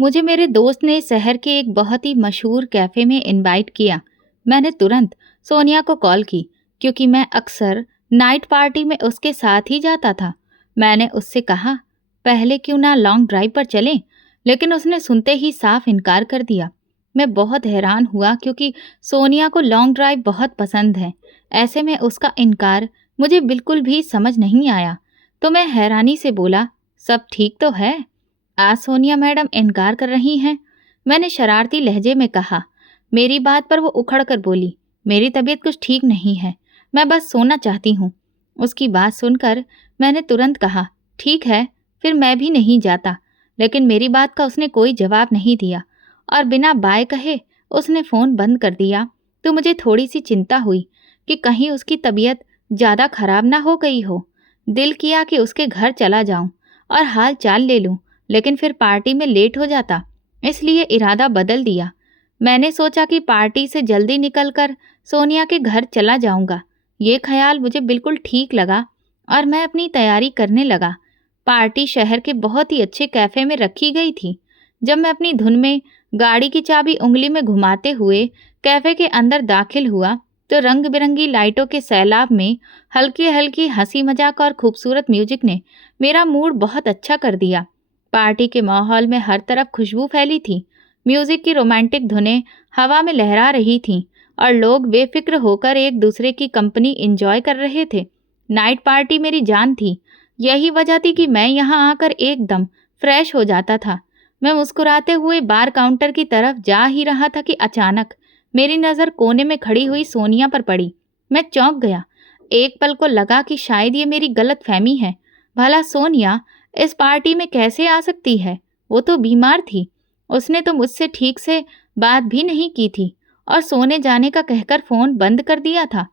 मुझे मेरे दोस्त ने शहर के एक बहुत ही मशहूर कैफ़े में इनवाइट किया। मैंने तुरंत सोनिया को कॉल की क्योंकि मैं अक्सर नाइट पार्टी में उसके साथ ही जाता था। मैंने उससे कहा, पहले क्यों ना लॉन्ग ड्राइव पर चलें, लेकिन उसने सुनते ही साफ इनकार कर दिया। मैं बहुत हैरान हुआ क्योंकि सोनिया को लॉन्ग ड्राइव बहुत पसंद है। ऐसे में उसका इनकार मुझे बिल्कुल भी समझ नहीं आया। तो मैं हैरानी से बोला, सब ठीक तो है? आज सोनिया मैडम इनकार कर रही हैं। मैंने शरारती लहजे में कहा। मेरी बात पर वो उखड़ कर बोली, मेरी तबीयत कुछ ठीक नहीं है, मैं बस सोना चाहती हूँ। उसकी बात सुनकर मैंने तुरंत कहा, ठीक है, फिर मैं भी नहीं जाता। लेकिन मेरी बात का उसने कोई जवाब नहीं दिया और बिना बाय कहे उसने फ़ोन बंद कर दिया। तो मुझे थोड़ी सी चिंता हुई कि कहीं उसकी तबीयत ज़्यादा खराब ना हो गई हो। दिल किया कि उसके घर चला जाऊं और हाल चाल ले लूं, लेकिन फिर पार्टी में लेट हो जाता, इसलिए इरादा बदल दिया। मैंने सोचा कि पार्टी से जल्दी निकलकर सोनिया के घर चला जाऊंगा। ये ख्याल मुझे बिल्कुल ठीक लगा और मैं अपनी तैयारी करने लगा। पार्टी शहर के बहुत ही अच्छे कैफ़े में रखी गई थी। जब मैं अपनी धुन में गाड़ी की चाबी उंगली में घुमाते हुए कैफ़े के अंदर दाखिल हुआ, तो रंग बिरंगी लाइटों के सैलाब में हल्की हल्की हंसी मजाक और खूबसूरत म्यूजिक ने मेरा मूड बहुत अच्छा कर दिया। पार्टी के माहौल में हर तरफ खुशबू फैली थी। म्यूजिक की रोमांटिक धुनें हवा में लहरा रही थीं और लोग बेफिक्र होकर एक दूसरे की कंपनी एंजॉय कर रहे थे। नाइट पार्टी मेरी जान थी। यही वजह थी कि मैं यहाँ आकर एकदम फ्रेश हो जाता था। मैं मुस्कुराते हुए बार काउंटर की तरफ जा ही रहा था कि अचानक मेरी नज़र कोने में खड़ी हुई सोनिया पर पड़ी। मैं चौंक गया। एक पल को लगा कि शायद ये मेरी गलत फहमी है। भला सोनिया इस पार्टी में कैसे आ सकती है? वो तो बीमार थी। उसने तो मुझसे ठीक से बात भी नहीं की थी और सोने जाने का कहकर फ़ोन बंद कर दिया था।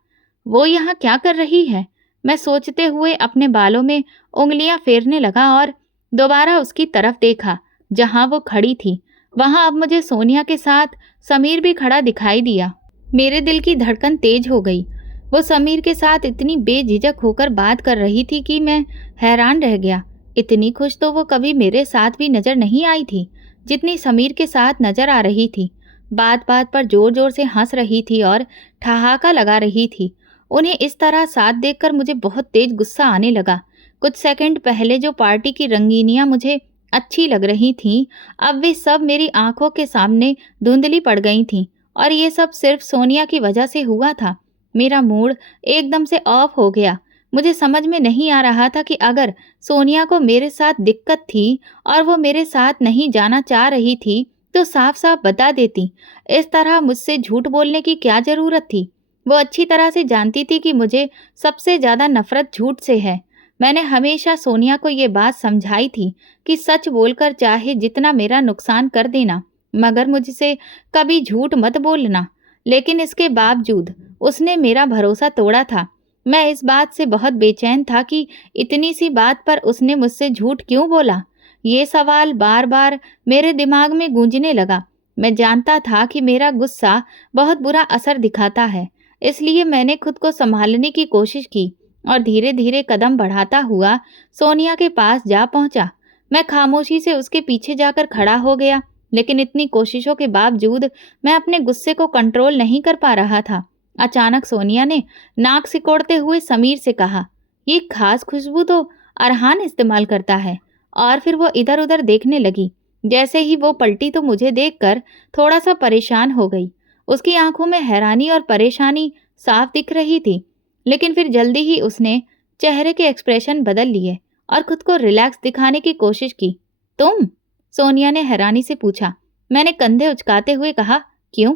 वो यहाँ क्या कर रही है? मैं सोचते हुए अपने बालों में उंगलियां फेरने लगा और दोबारा उसकी तरफ देखा जहाँ वो खड़ी थी। वहाँ अब मुझे सोनिया के साथ समीर भी खड़ा दिखाई दिया। मेरे दिल की धड़कन तेज हो गई। वो समीर के साथ इतनी बेझिझक होकर बात कर रही थी कि मैं हैरान रह गया। इतनी खुश तो वो कभी मेरे साथ भी नजर नहीं आई थी जितनी समीर के साथ नजर आ रही थी। बात बात पर जोर जोर से हंस रही थी और ठहाका लगा रही थी। उन्हें इस तरह साथ देखकर मुझे बहुत तेज गुस्सा आने लगा। कुछ सेकंड पहले जो पार्टी की रंगीनियां मुझे अच्छी लग रही थीं, अब वे सब मेरी आंखों के सामने धुंधली पड़ गई थीं और ये सब सिर्फ सोनिया की वजह से हुआ था। मेरा मूड एकदम से ऑफ हो गया। मुझे समझ में नहीं आ रहा था कि अगर सोनिया को मेरे साथ दिक्कत थी और वो मेरे साथ नहीं जाना चाह रही थी तो साफ साफ बता देती। इस तरह मुझसे झूठ बोलने की क्या ज़रूरत थी? वो अच्छी तरह से जानती थी कि मुझे सबसे ज़्यादा नफरत झूठ से है। मैंने हमेशा सोनिया को ये बात समझाई थी कि सच बोलकर चाहे जितना मेरा नुकसान कर देना, मगर मुझसे कभी झूठ मत बोलना। लेकिन इसके बावजूद उसने मेरा भरोसा तोड़ा था। मैं इस बात से बहुत बेचैन था कि इतनी सी बात पर उसने मुझसे झूठ क्यों बोला। ये सवाल बार बार मेरे दिमाग में गूंजने लगा। मैं जानता था कि मेरा गुस्सा बहुत बुरा असर दिखाता है, इसलिए मैंने खुद को संभालने की कोशिश की और धीरे धीरे कदम बढ़ाता हुआ सोनिया के पास जा पहुंचा। मैं खामोशी से उसके पीछे जाकर खड़ा हो गया, लेकिन इतनी कोशिशों के बावजूद मैं अपने गुस्से को कंट्रोल नहीं कर पा रहा था। अचानक सोनिया ने नाक सिकोड़ते हुए समीर से कहा, ये खास खुशबू तो अरहान इस्तेमाल करता है। और फिर वो इधर उधर देखने लगी। जैसे ही वो पलटी तो मुझे देखकर थोड़ा सा परेशान हो गई। उसकी आंखों में हैरानी और परेशानी साफ दिख रही थी, लेकिन फिर जल्दी ही उसने चेहरे के एक्सप्रेशन बदल लिए और खुद को रिलैक्स दिखाने की कोशिश की। तुम? सोनिया ने हैरानी से पूछा। मैंने कंधे उचकाते हुए कहा, क्यों?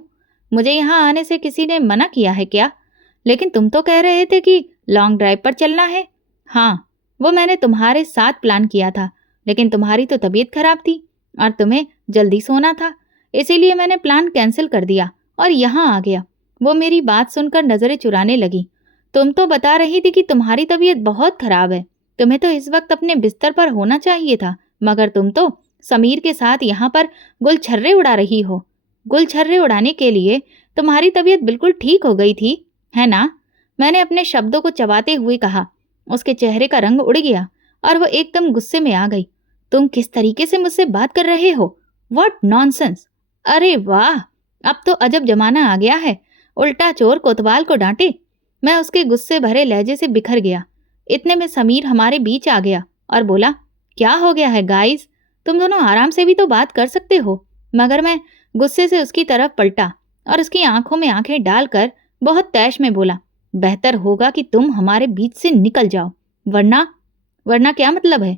मुझे यहाँ आने से किसी ने मना किया है क्या? लेकिन तुम तो कह रहे थे कि लॉन्ग ड्राइव पर चलना है। हाँ, वो मैंने तुम्हारे साथ प्लान किया था, लेकिन तुम्हारी तो तबीयत खराब थी और तुम्हें जल्दी सोना था, इसीलिए मैंने प्लान कैंसिल कर दिया और यहाँ आ गया। वो मेरी बात सुनकर नजरें चुराने लगी। तुम तो बता रही थी कि तुम्हारी तबीयत बहुत खराब है, तुम्हें तो इस वक्त अपने बिस्तर पर होना चाहिए था, मगर तुम तो समीर के साथ यहाँ पर गुलछर्रे उड़ा रही हो। गुलछर्रे उड़ाने के लिए तुम्हारी तबीयत बिल्कुल ठीक हो गई थी, है ना? मैंने अपने शब्दों को चबाते हुए कहा। उसके चेहरे का रंग उड़ गया और वो एकदम गुस्से में आ गई। तुम किस तरीके से मुझसे बात कर रहे हो? What nonsense. अरे वाह, अब तो अजब जमाना आ गया है, उल्टा चोर कोतवाल को डांटे। मैं उसके गुस्से भरे लहजे से बिखर गया। इतने में समीर हमारे बीच आ गया और बोला, क्या हो गया है गाइस, तुम दोनों आराम से भी तो बात कर सकते हो। मगर मैं गुस्से से उसकी तरफ पलटा और उसकी आंखों में आंखें डालकर बहुत तैश में बोला, बेहतर होगा कि तुम हमारे बीच से निकल जाओ, वरना। वरना क्या मतलब है?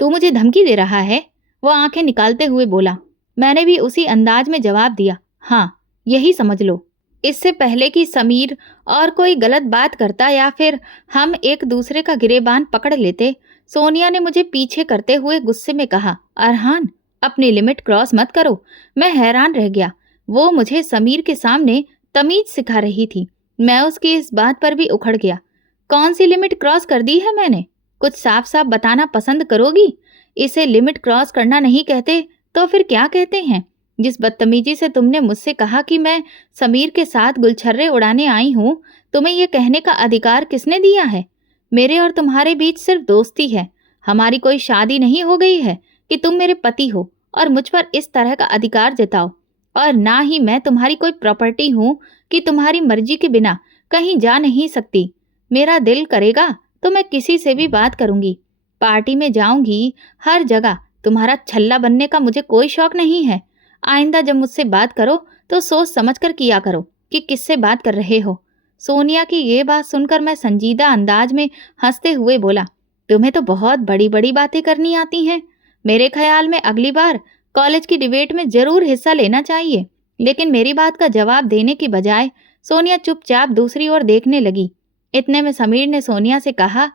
तू मुझे धमकी दे रहा है? वो आंखें निकालते हुए बोला। मैंने भी उसी अंदाज में जवाब दिया, हाँ, यही समझ लो। इससे पहले कि समीर और कोई गलत बात करता या फिर हम एक दूसरे का गिरेबान पकड़ लेते, सोनिया ने मुझे पीछे करते हुए गुस्से में कहा, अरहान, अपनी लिमिट क्रॉस मत करो। मैं हैरान रह गया। वो मुझे समीर के सामने तमीज सिखा रही थी। मैं उसकी इस बात पर भी उखड़ गया। कौन सी लिमिट क्रॉस कर दी है मैंने? कुछ साफ साफ बताना पसंद करोगी? इसे लिमिट क्रॉस करना नहीं कहते तो फिर क्या कहते हैं? जिस बदतमीजी से तुमने मुझसे कहा कि मैं समीर के साथ गुलछर्रे उड़ाने आई हूँ, तुम्हें यह कहने का अधिकार किसने दिया है? मेरे और तुम्हारे बीच सिर्फ दोस्ती है, हमारी कोई शादी नहीं हो गई है कि तुम मेरे पति हो और मुझ पर इस तरह का अधिकार जताओ। और ना ही मैं तुम्हारी कोई प्रॉपर्टी हूँ कि तुम्हारी मर्जी के बिना कहीं जा नहीं सकती। मेरा दिल करेगा तो मैं किसी से भी बात करूंगी, पार्टी में जाऊंगी, हर जगह। तुम्हारा छल्ला बनने का मुझे कोई शौक नहीं है। आइंदा जब मुझसे बात करो तो सोच समझ कर किया करो कि किससे बात कर रहे हो। सोनिया की ये बात सुनकर मैं संजीदा अंदाज में हंसते हुए बोला, तुम्हें तो बहुत बड़ी बड़ी बातें करनी आती हैं। मेरे ख्याल में अगली बार कॉलेज की डिबेट में जरूर हिस्सा लेना चाहिए। लेकिन मेरी बात का जवाब देने की बजाय सोनिया चुपचाप दूसरी ओर देखने लगी। इतने में समीर ने सोनिया से कहा,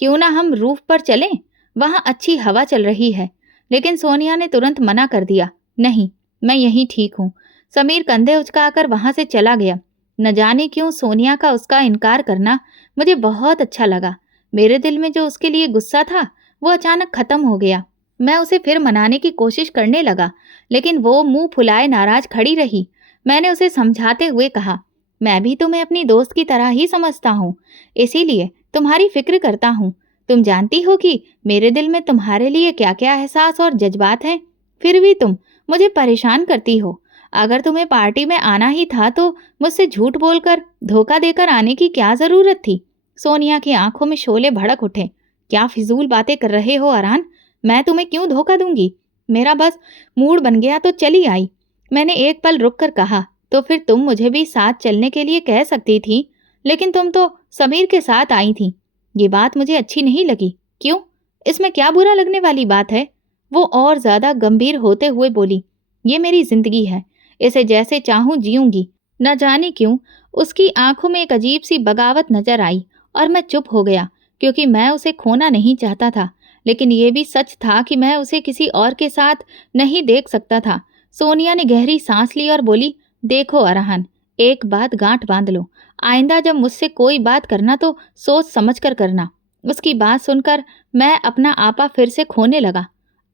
क्यों ना हम रूफ पर चलें, वहां अच्छी हवा चल रही है। लेकिन सोनिया ने तुरंत मना कर दिया, नहीं, मैं यहीं ठीक हूँ। समीर कंधे उचकाकर वहां से चला गया। न जाने क्यों सोनिया का उसका इनकार करना मुझे बहुत अच्छा लगा। मेरे दिल में जो उसके लिए गुस्सा था वो अचानक खत्म हो गया। मैं उसे फिर मनाने की कोशिश करने लगा, लेकिन वो मुंह फुलाए नाराज खड़ी रही। मैंने उसे समझाते हुए कहा, मैं भी तुम्हें अपनी दोस्त की तरह ही समझता हूँ, इसीलिए तुम्हारी फिक्र करता हूँ। तुम जानती हो कि मेरे दिल में तुम्हारे लिए क्या क्या एहसास और जज्बात हैं। फिर भी तुम मुझे परेशान करती हो। अगर तुम्हें पार्टी में आना ही था तो मुझसे झूठ बोलकर, धोखा देकर आने की क्या जरूरत थी? सोनिया की आंखों में शोले भड़क उठे। क्या फिजूल बातें कर रहे हो अरहान? मैं तुम्हें क्यों धोखा दूंगी? मेरा बस मूड बन गया तो चली आई। मैंने एक पल रुक कर कहा, तो फिर तुम मुझे भी साथ चलने के लिए कह सकती थी, लेकिन तुम तो समीर के साथ आई थी। ये बात मुझे अच्छी नहीं लगी। क्यों? इसमें क्या बुरा लगने वाली बात है? वो और ज्यादा गंभीर होते हुए बोली, ये मेरी जिंदगी है, इसे जैसे चाहूं जीऊंगी। न जाने क्यों उसकी आंखों में एक अजीब सी बगावत नजर आई और मैं चुप हो गया, क्योंकि मैं उसे खोना नहीं चाहता था। लेकिन ये भी सच था कि मैं उसे किसी और के साथ नहीं देख सकता था। सोनिया ने गहरी सांस ली और बोली, देखो अरहान, एक बात गांठ बांध लो, आइंदा जब मुझसे कोई बात करना तो सोच समझ कर करना। उसकी बात सुनकर मैं अपना आपा फिर से खोने लगा।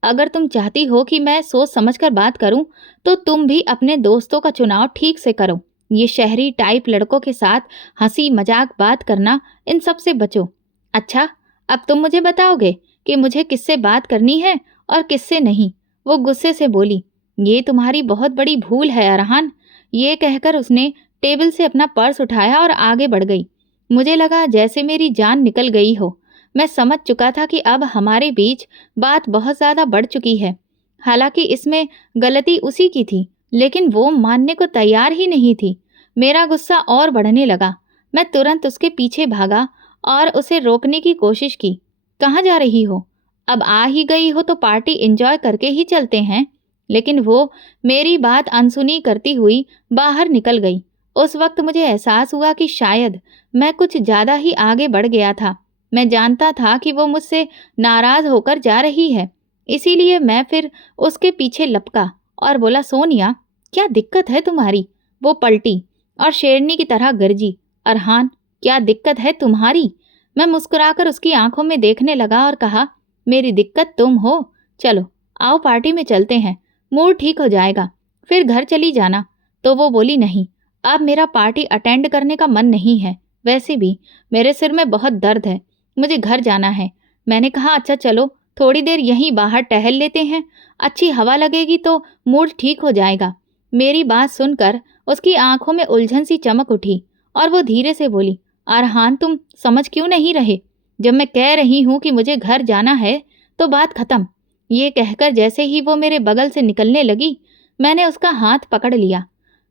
अगर तुम चाहती हो कि मैं सोच समझकर बात करूं, तो तुम भी अपने दोस्तों का चुनाव ठीक से करो। ये शहरी टाइप लड़कों के साथ हंसी मजाक बात करना, इन सब से बचो। अच्छा, अब तुम मुझे बताओगे कि मुझे किससे बात करनी है और किससे नहीं? वो गुस्से से बोली, ये तुम्हारी बहुत बड़ी भूल है अरहान। ये कहकर उसने टेबल से अपना पर्स उठाया और आगे बढ़ गई। मुझे लगा जैसे मेरी जान निकल गई हो। मैं समझ चुका था कि अब हमारे बीच बात बहुत ज्यादा बढ़ चुकी है। हालांकि इसमें गलती उसी की थी, लेकिन वो मानने को तैयार ही नहीं थी। मेरा गुस्सा और बढ़ने लगा। मैं तुरंत उसके पीछे भागा और उसे रोकने की कोशिश की। कहाँ जा रही हो? अब आ ही गई हो तो पार्टी एंजॉय करके ही चलते हैं। लेकिन वो मेरी बात अनसुनी करती हुई बाहर निकल गई। उस वक्त मुझे एहसास हुआ कि शायद मैं कुछ ज्यादा ही आगे बढ़ गया था। मैं जानता था कि वो मुझसे नाराज होकर जा रही है, इसीलिए मैं फिर उसके पीछे लपका और बोला, सोनिया, क्या दिक्कत है तुम्हारी? वो पलटी और शेरनी की तरह गरजी, अरहान, क्या दिक्कत है तुम्हारी? मैं मुस्कुराकर उसकी आंखों में देखने लगा और कहा, मेरी दिक्कत तुम हो। चलो आओ पार्टी में चलते हैं, मूड ठीक हो जाएगा, फिर घर चली जाना। तो वो बोली, नहीं, अब मेरा पार्टी अटेंड करने का मन नहीं है। वैसे भी मेरे सिर में बहुत दर्द है, मुझे घर जाना है। मैंने कहा, अच्छा चलो, थोड़ी देर यहीं बाहर टहल लेते हैं, अच्छी हवा लगेगी तो मूड ठीक हो जाएगा। मेरी बात सुनकर उसकी आंखों में उलझन सी चमक उठी और वो धीरे से बोली, अरहान तुम समझ क्यों नहीं रहे? जब मैं कह रही हूँ कि मुझे घर जाना है तो बात खत्म। ये कहकर जैसे ही वो मेरे बगल से निकलने लगी, मैंने उसका हाथ पकड़ लिया।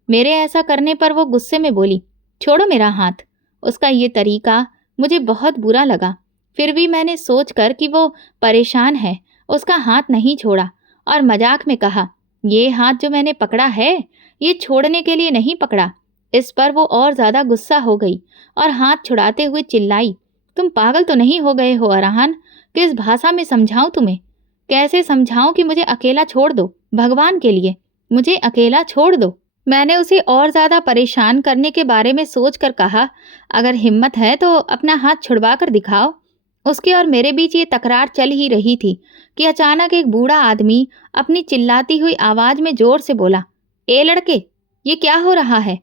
मेरे ऐसा करने पर वो गुस्से में बोली, छोड़ो मेरा हाथ। उसका ये तरीका मुझे बहुत बुरा लगा। फिर भी मैंने सोचकर कि वो परेशान है, उसका हाथ नहीं छोड़ा और मजाक में कहा, ये हाथ जो मैंने पकड़ा है ये छोड़ने के लिए नहीं पकड़ा। इस पर वो और ज्यादा गुस्सा हो गई और हाथ छुड़ाते हुए चिल्लाई, तुम पागल तो नहीं हो गए हो अरहान? किस भाषा में समझाऊं तुम्हें? कैसे समझाऊं कि मुझे अकेला छोड़ दो? भगवान के लिए मुझे अकेला छोड़ दो। मैंने उसे और ज्यादा परेशान करने के बारे में सोचकर कहा, अगर हिम्मत है तो अपना हाथ छुड़वा कर दिखाओ। उसके और मेरे बीच ये तकरार चल ही रही थी कि अचानक एक बूढ़ा आदमी अपनी चिल्लाती हुई आवाज में जोर से बोला, ए लड़के, ये क्या हो रहा है?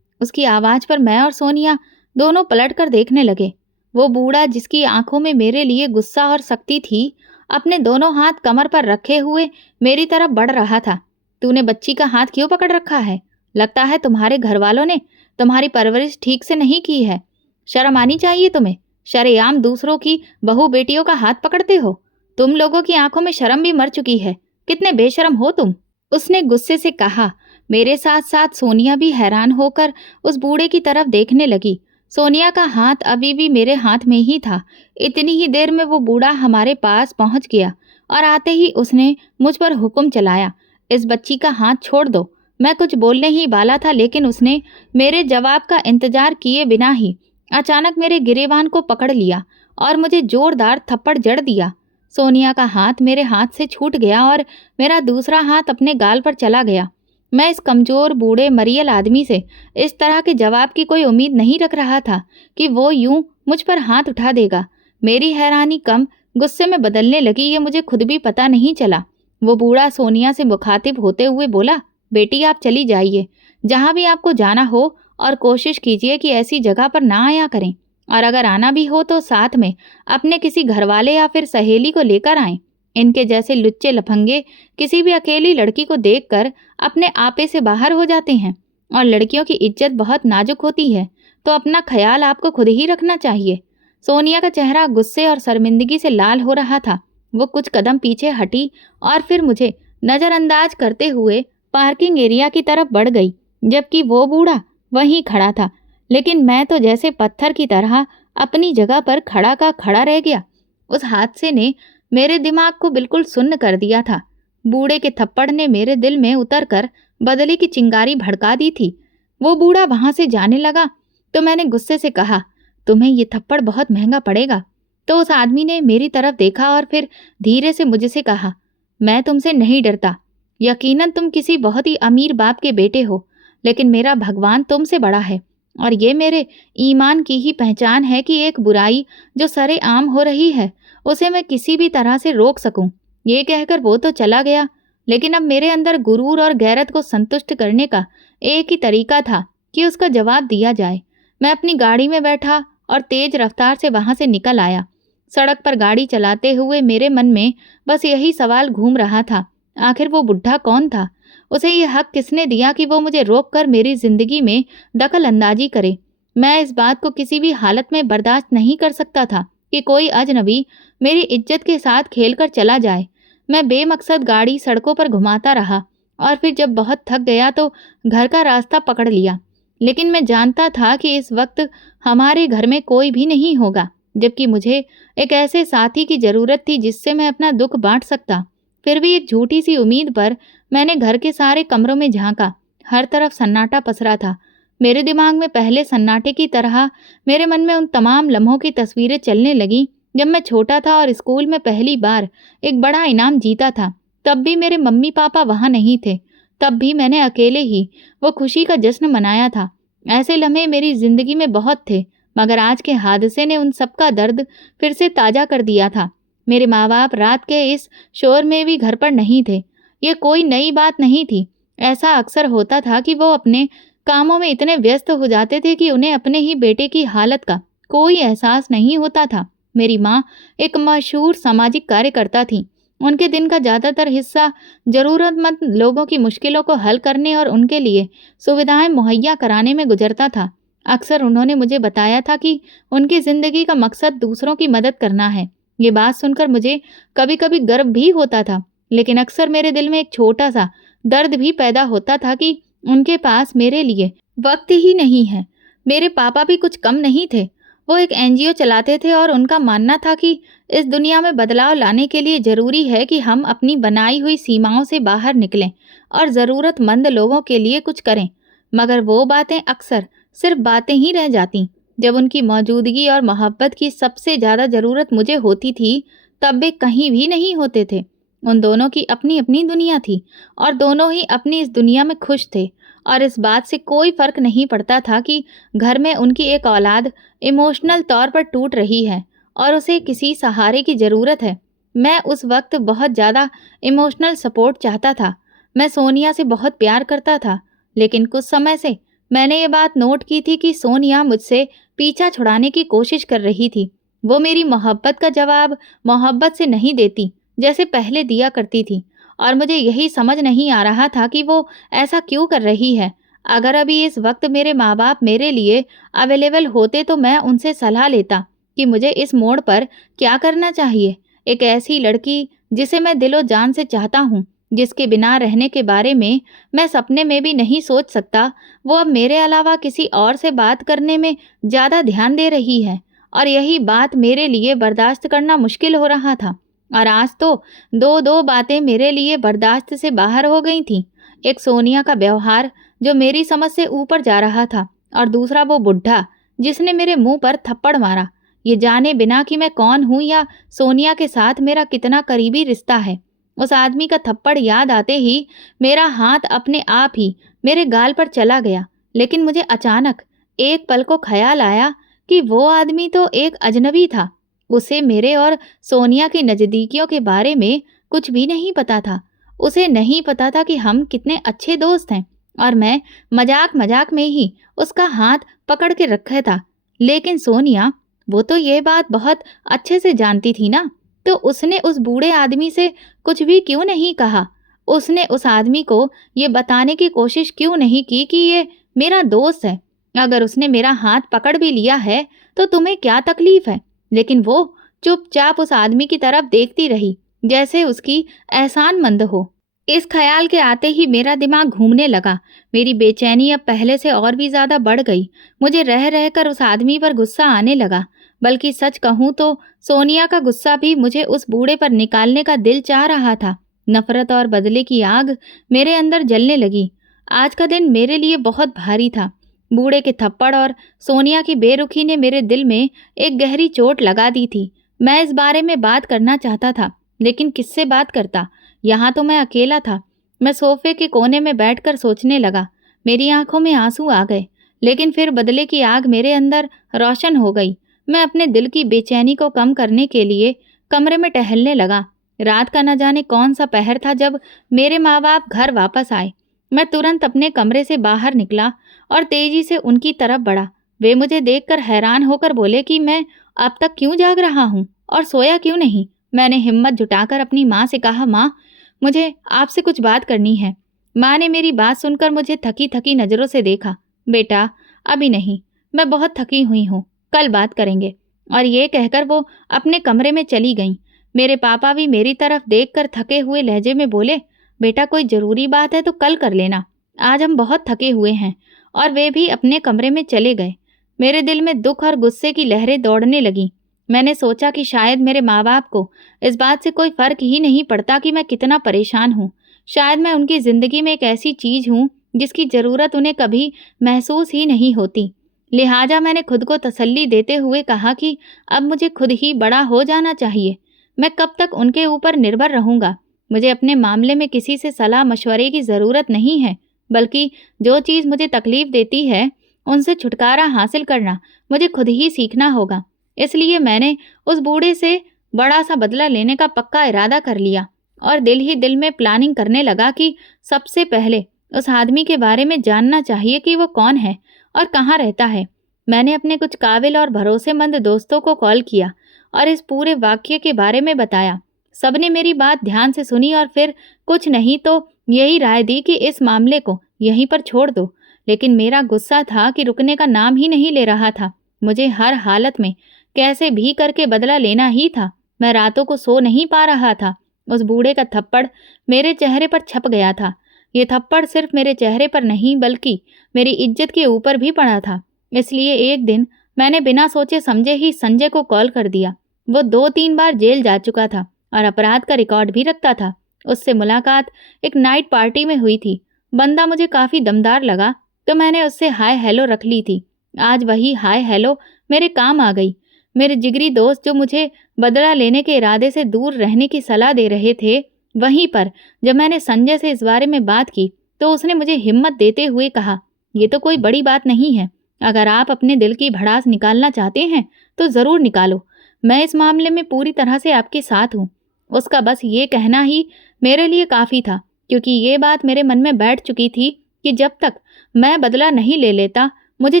उसकी आवाज पर मैं और सोनिया दोनों पलट कर देखने लगे। वो बूढ़ा, जिसकी आंखों में मेरे लिए गुस्सा और सख्ती थी, अपने दोनों हाथ कमर पर रखे हुए मेरी तरफ बढ़ रहा था। तूने बच्ची का हाथ क्यों पकड़ रखा है? लगता है तुम्हारे घर वालों ने तुम्हारी परवरिश ठीक से नहीं की है। शर्म आनी चाहिए तुम्हें। शरेआम दूसरों की बहू बेटियों का हाथ पकड़ते हो। तुम लोगों की आंखों में शर्म भी मर चुकी है। कितने बेशर्म हो तुम, उसने गुस्से से कहा। मेरे साथ साथ सोनिया भी हैरान होकर उस बूढ़े की तरफ देखने लगी। सोनिया का हाथ अभी भी मेरे हाथ में ही था। इतनी ही देर में वो बूढ़ा हमारे पास पहुंच गया और आते ही उसने मुझ पर हुक्म चलाया, इस बच्ची का हाथ छोड़ दो। मैं कुछ बोलने ही वाला था, लेकिन उसने मेरे जवाब का इंतजार किए बिना ही अचानक मेरे गिरेबान को पकड़ लिया और मुझे जोरदार थप्पड़ जड़ दिया। सोनिया का हाथ मेरे हाथ से छूट गया और मेरा दूसरा हाथ अपने गाल पर चला गया। मैं इस कमजोर बूढ़े मरियल आदमी से इस तरह के जवाब की कोई उम्मीद नहीं रख रहा था कि वो यूं मुझ पर हाथ उठा देगा। मेरी हैरानी कम गुस्से में बदलने लगी, ये मुझे खुद भी पता नहीं चला। वो बूढ़ा सोनिया से मुखातिब होते हुए बोला, बेटी आप चली जाइए, जहाँ भी आपको जाना हो, और कोशिश कीजिए कि ऐसी जगह पर ना आया करें, और अगर आना भी हो तो साथ में अपने किसी घरवाले या फिर सहेली को लेकर आएं। इनके जैसे लुच्चे लफंगे किसी भी अकेली लड़की को देखकर अपने आपे से बाहर हो जाते हैं, और लड़कियों की इज्जत बहुत नाजुक होती है, तो अपना ख्याल आपको खुद ही रखना चाहिए। सोनिया का चेहरा गुस्से और शर्मिंदगी से लाल हो रहा था। वो कुछ कदम पीछे हटी और फिर मुझे नजरअंदाज करते हुए पार्किंग एरिया की तरफ बढ़ गई, जबकि वो बूढ़ा वहीं खड़ा था। लेकिन मैं तो जैसे पत्थर की तरह अपनी जगह पर खड़ा का खड़ा रह गया। उस हादसे ने मेरे दिमाग को बिल्कुल सुन्न कर दिया था। बूढ़े के थप्पड़ ने मेरे दिल में उतरकर बदले की चिंगारी भड़का दी थी। वो बूढ़ा वहां से जाने लगा तो मैंने गुस्से से कहा, तुम्हें ये थप्पड़ बहुत महंगा पड़ेगा। तो उस आदमी ने मेरी तरफ देखा और फिर धीरे से मुझसे कहा, मैं तुमसे नहीं डरता। यकीनन तुम किसी बहुत ही अमीर बाप के बेटे हो, लेकिन मेरा भगवान तुमसे बड़ा है, और ये मेरे ईमान की ही पहचान है कि एक बुराई जो सरेआम हो रही है उसे मैं किसी भी तरह से रोक सकूं। ये कहकर वो तो चला गया, लेकिन अब मेरे अंदर गुरूर और गैरत को संतुष्ट करने का एक ही तरीका था कि उसका जवाब दिया जाए। मैं अपनी गाड़ी में बैठा और तेज रफ्तार से वहां से निकल आया। सड़क पर गाड़ी चलाते हुए मेरे मन में बस यही सवाल घूम रहा था, आखिर वो बुढ़ा कौन था? उसे ये हक किसने दिया कि वो मुझे रोककर मेरी जिंदगी में दखल अंदाजी करे? मैं इस बात को किसी भी हालत में बर्दाश्त नहीं कर सकता था कि कोई अजनबी मेरी इज्जत के साथ खेलकर चला जाए। मैं बेमकसद गाड़ी सड़कों पर घुमाता रहा और फिर जब बहुत थक गया तो घर का रास्ता पकड़ लिया। लेकिन मैं जानता था कि इस वक्त हमारे घर में कोई भी नहीं होगा, जबकि मुझे एक ऐसे साथी की जरूरत थी जिससे मैं अपना दुख बांट सकता। फिर भी एक झूठी सी उम्मीद पर मैंने घर के सारे कमरों में झांका। हर तरफ सन्नाटा पसरा था। मेरे दिमाग में पहले सन्नाटे की तरह मेरे मन में उन तमाम लम्हों की तस्वीरें चलने लगीं जब मैं छोटा था और स्कूल में पहली बार एक बड़ा इनाम जीता था। तब भी मेरे मम्मी पापा वहाँ नहीं थे। तब भी मैंने अकेले ही वो खुशी का जश्न मनाया था। ऐसे लम्हे मेरी जिंदगी में बहुत थे, मगर आज के हादसे ने उन सबका दर्द फिर से ताज़ा कर दिया था। मेरे माँ बाप रात के इस शोर में भी घर पर नहीं थे। ये कोई नई बात नहीं थी। ऐसा अक्सर होता था कि वो अपने कामों में इतने व्यस्त हो जाते थे कि उन्हें अपने ही बेटे की हालत का कोई एहसास नहीं होता था। मेरी माँ एक मशहूर सामाजिक कार्यकर्ता थीं। उनके दिन का ज़्यादातर हिस्सा ज़रूरतमंद लोगों की मुश्किलों को हल करने और उनके लिए सुविधाएं मुहैया कराने में गुजरता था। अक्सर उन्होंने मुझे बताया था कि उनकी ज़िंदगी का मकसद दूसरों की मदद करना है। ये बात सुनकर मुझे कभी-कभी गर्व भी होता था, लेकिन अक्सर मेरे दिल में एक छोटा-सा दर्द भी पैदा होता था कि उनके पास मेरे लिए वक्त ही नहीं है। मेरे पापा भी कुछ कम नहीं थे। वो एक एनजीओ चलाते थे और उनका मानना था कि इस दुनिया में बदलाव लाने के लिए ज़रूरी है कि हम अपनी बनाई हुई सीमाओं से बाहर निकलें और ज़रूरतमंद लोगों के लिए कुछ करें। मगर वो बातें अक्सर सिर्फ बातें ही रह जातीं। जब उनकी मौजूदगी और मोहब्बत की सबसे ज़्यादा ज़रूरत मुझे होती थी, तब वे कहीं भी नहीं होते थे। उन दोनों की अपनी-अपनी दुनिया थी और दोनों ही अपनी इस दुनिया में खुश थे और इस बात से कोई फ़र्क नहीं पड़ता था कि घर में उनकी एक औलाद इमोशनल तौर पर टूट रही है और उसे किसी सहारे की ज़रूरत है। मैं उस वक़्त बहुत ज़्यादा इमोशनल सपोर्ट चाहता था। मैं सोनिया से बहुत प्यार करता था, लेकिन कुछ समय से मैंने ये बात नोट की थी कि सोनिया मुझसे पीछा छुड़ाने की कोशिश कर रही थी। वो मेरी मोहब्बत का जवाब मोहब्बत से नहीं देती, जैसे पहले दिया करती थी, और मुझे यही समझ नहीं आ रहा था कि वो ऐसा क्यों कर रही है। अगर अभी इस वक़्त मेरे माँ-बाप मेरे लिए अवेलेबल होते तो मैं उनसे सलाह लेता कि मुझे इस मोड़ पर क्या करना चाहिए। एक ऐसी लड़की जिसे मैं दिलो जान से चाहता हूँ, जिसके बिना रहने के बारे में मैं सपने में भी नहीं सोच सकता, वो अब मेरे अलावा किसी और से बात करने में ज़्यादा ध्यान दे रही है और यही बात मेरे लिए बर्दाश्त करना मुश्किल हो रहा था। और आज तो दो-दो बातें मेरे लिए बर्दाश्त से बाहर हो गई थीं। एक सोनिया का व्यवहार जो मेरी समझ से ऊपर जा रहा था और दूसरा वो बुड्ढा जिसने मेरे मुंह पर थप्पड़ मारा, ये जाने बिना कि मैं कौन हूँ या सोनिया के साथ मेरा कितना करीबी रिश्ता है। उस आदमी का थप्पड़ याद आते ही मेरा हाथ अपने आप ही मेरे गाल पर चला गया, लेकिन मुझे अचानक एक पल को ख्याल आया कि वो आदमी तो एक अजनबी था। उसे मेरे और सोनिया की नज़दीकियों के बारे में कुछ भी नहीं पता था। उसे नहीं पता था कि हम कितने अच्छे दोस्त हैं और मैं मजाक-मजाक में ही उसका हाथ पकड़ के रखा था। लेकिन सोनिया, वो तो ये बात बहुत अच्छे से जानती थी ना, तो उसने उस बूढ़े आदमी से कुछ भी क्यों नहीं कहा? उसने उस आदमी को ये बताने की कोशिश क्यों नहीं की कि ये मेरा दोस्त है? अगर उसने मेरा हाथ पकड़ भी लिया है, तो तुम्हें क्या तकलीफ है? लेकिन वो चुपचाप उस आदमी की तरफ देखती रही, जैसे उसकी एहसानमंद हो। इस ख्याल के आते ही मेरा दिमाग घूमने लगा। मेरी बेचैनी अब पहले से और भी ज़्यादा बढ़ गई। मुझे रह रहकर उस आदमी पर गुस्सा आने लगा। बल्कि सच कहूँ तो सोनिया का गुस्सा भी मुझे उस बूढ़े पर निकालने का दिल चाह रहा था। नफ़रत और बदले की आग मेरे अंदर जलने लगी। आज का दिन मेरे लिए बहुत भारी था। बूढ़े के थप्पड़ और सोनिया की बेरुखी ने मेरे दिल में एक गहरी चोट लगा दी थी। मैं इस बारे में बात करना चाहता था, लेकिन किससे बात करता? यहाँ तो मैं अकेला था। मैं सोफे के कोने में बैठकर सोचने लगा। मेरी आंखों में आंसू आ गए, लेकिन फिर बदले की आग मेरे अंदर रोशन हो गई। मैं अपने दिल की बेचैनी को कम करने के लिए कमरे में टहलने लगा। रात का न जाने कौन सा पहर था जब मेरे माँ बाप घर वापस आए। मैं तुरंत अपने कमरे से बाहर निकला और तेजी से उनकी तरफ बढ़ा। वे मुझे देखकर हैरान होकर बोले कि मैं अब तक क्यों जाग रहा हूँ और सोया क्यों नहीं। मैंने हिम्मत जुटाकर अपनी माँ से कहा, माँ, मुझे आपसे कुछ बात करनी है। माँ ने मेरी बात सुनकर मुझे थकी थकी नज़रों से देखा। बेटा, अभी नहीं, मैं बहुत थकी हुई हूँ, कल बात करेंगे। और ये कहकर वो अपने कमरे में चली गईं। मेरे पापा भी मेरी तरफ देखकर थके हुए लहजे में बोले, बेटा, कोई ज़रूरी बात है तो कल कर लेना, आज हम बहुत थके हुए हैं। और वे भी अपने कमरे में चले गए। मेरे दिल में दुख और गुस्से की लहरें दौड़ने लगीं। मैंने सोचा कि शायद मेरे माँ बाप को इस बात से कोई फ़र्क ही नहीं पड़ता कि मैं कितना परेशान हूँ। शायद मैं उनकी ज़िंदगी में एक ऐसी चीज़ हूँ जिसकी ज़रूरत उन्हें कभी महसूस ही नहीं होती। लिहाजा मैंने खुद को तसल्ली देते हुए कहा कि अब मुझे खुद ही बड़ा हो जाना चाहिए। मैं कब तक उनके ऊपर निर्भर रहूँगा? मुझे अपने मामले में किसी से सलाह मशवरे की ज़रूरत नहीं है, बल्कि जो चीज़ मुझे तकलीफ़ देती है, उनसे छुटकारा हासिल करना मुझे खुद ही सीखना होगा। इसलिए मैंने उस बूढ़े से बड़ा सा बदला लेने का पक्का इरादा कर लिया और दिल ही दिल में प्लानिंग करने लगा कि सबसे पहले उस आदमी के बारे में जानना चाहिए कि वो कौन है और कहाँ रहता है। मैंने अपने कुछ काबिल और भरोसेमंद दोस्तों को कॉल किया और इस पूरे वाक्य के बारे में बताया। सबने मेरी बात ध्यान से सुनी और फिर कुछ नहीं तो यही राय दी कि इस मामले को यहीं पर छोड़ दो। लेकिन मेरा गुस्सा था कि रुकने का नाम ही नहीं ले रहा था। मुझे हर हालत में कैसे भी करके बदला लेना ही था। मैं रातों को सो नहीं पा रहा था। उस बूढ़े का थप्पड़ मेरे चेहरे पर छप गया था। ये थप्पड़ सिर्फ मेरे चेहरे पर नहीं बल्कि मेरी इज्जत के ऊपर भी पड़ा था। इसलिए एक दिन मैंने बिना सोचे समझे ही संजय को कॉल कर दिया। वो 2-3 बार जेल जा चुका था और अपराध का रिकॉर्ड भी रखता था। उससे मुलाकात एक नाइट पार्टी में हुई थी। बंदा मुझे काफ़ी दमदार लगा तो मैंने उससे हाय हेलो रख ली थी। आज वही हाय हेलो मेरे काम आ गई। मेरे जिगरी दोस्त जो मुझे बदला लेने के इरादे से दूर रहने की सलाह दे रहे थे, वहीं पर जब मैंने संजय से इस बारे में बात की तो उसने मुझे हिम्मत देते हुए कहा, ये तो कोई बड़ी बात नहीं है। अगर आप अपने दिल की भड़ास निकालना चाहते हैं तो ज़रूर निकालो। मैं इस मामले में पूरी तरह से आपके साथ हूँ। उसका बस ये कहना ही मेरे लिए काफ़ी था, क्योंकि ये बात मेरे मन में बैठ चुकी थी कि जब तक मैं बदला नहीं ले लेता मुझे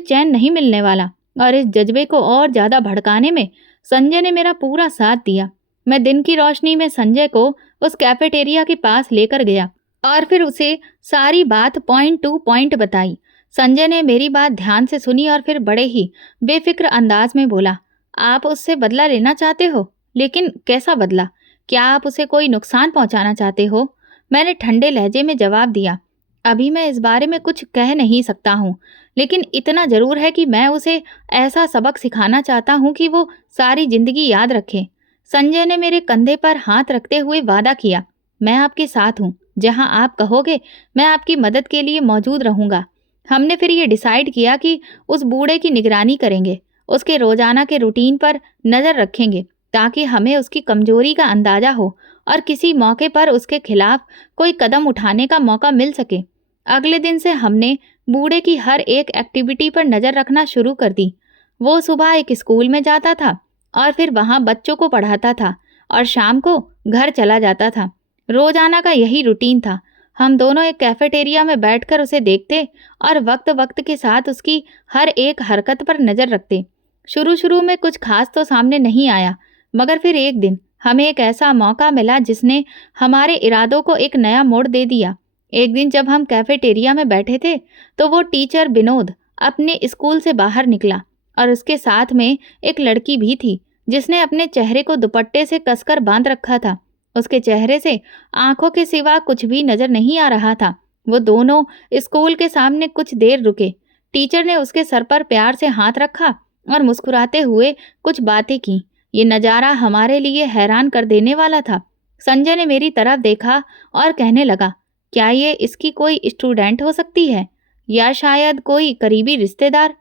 चैन नहीं मिलने वाला। और इस जज्बे को और ज़्यादा भड़काने में संजय ने मेरा पूरा साथ दिया। मैं दिन की रोशनी में संजय को उस कैफेटेरिया के पास लेकर गया और फिर उसे सारी बात पॉइंट टू पॉइंट बताई। संजय ने मेरी बात ध्यान से सुनी और फिर बड़े ही बेफिक्र अंदाज में बोला, आप उससे बदला लेना चाहते हो, लेकिन कैसा बदला? क्या आप उसे कोई नुकसान पहुंचाना चाहते हो? मैंने ठंडे लहजे में जवाब दिया, अभी मैं इस बारे में कुछ कह नहीं सकता हूँ, लेकिन इतना जरूर है कि मैं उसे ऐसा सबक सिखाना चाहता हूँ कि वो सारी जिंदगी याद रखे। संजय ने मेरे कंधे पर हाथ रखते हुए वादा किया, मैं आपके साथ हूँ। जहाँ आप कहोगे मैं आपकी मदद के लिए मौजूद रहूँगा। हमने फिर ये डिसाइड किया कि उस बूढ़े की निगरानी करेंगे, उसके रोजाना के रूटीन पर नज़र रखेंगे ताकि हमें उसकी कमजोरी का अंदाजा हो और किसी मौके पर उसके खिलाफ कोई कदम उठाने का मौका मिल सके। अगले दिन से हमने बूढ़े की हर एक एक्टिविटी पर नज़र रखना शुरू कर दी। वो सुबह एक स्कूल में जाता था और फिर वहाँ बच्चों को पढ़ाता था और शाम को घर चला जाता था। रोजाना का यही रूटीन था। हम दोनों एक कैफेटेरिया में बैठकर उसे देखते और वक्त वक्त के साथ उसकी हर एक हरकत पर नज़र रखते। शुरू शुरू में कुछ खास तो सामने नहीं आया, मगर फिर एक दिन हमें एक ऐसा मौका मिला जिसने हमारे इरादों को एक नया मोड़ दे दिया। एक दिन जब हम कैफेटेरिया में बैठे थे तो वो टीचर विनोद अपने स्कूल से बाहर निकला और उसके साथ में एक लड़की भी थी जिसने अपने चेहरे को दुपट्टे से कसकर बांध रखा था। उसके चेहरे से आंखों के सिवा कुछ भी नजर नहीं आ रहा था। वो दोनों स्कूल के सामने कुछ देर रुके। टीचर ने उसके सर पर प्यार से हाथ रखा और मुस्कुराते हुए कुछ बातें की। ये नज़ारा हमारे लिए हैरान कर देने वाला था। संजय ने मेरी तरफ देखा और कहने लगा, क्या ये इसकी कोई स्टूडेंट हो सकती है या शायद कोई करीबी रिश्तेदार?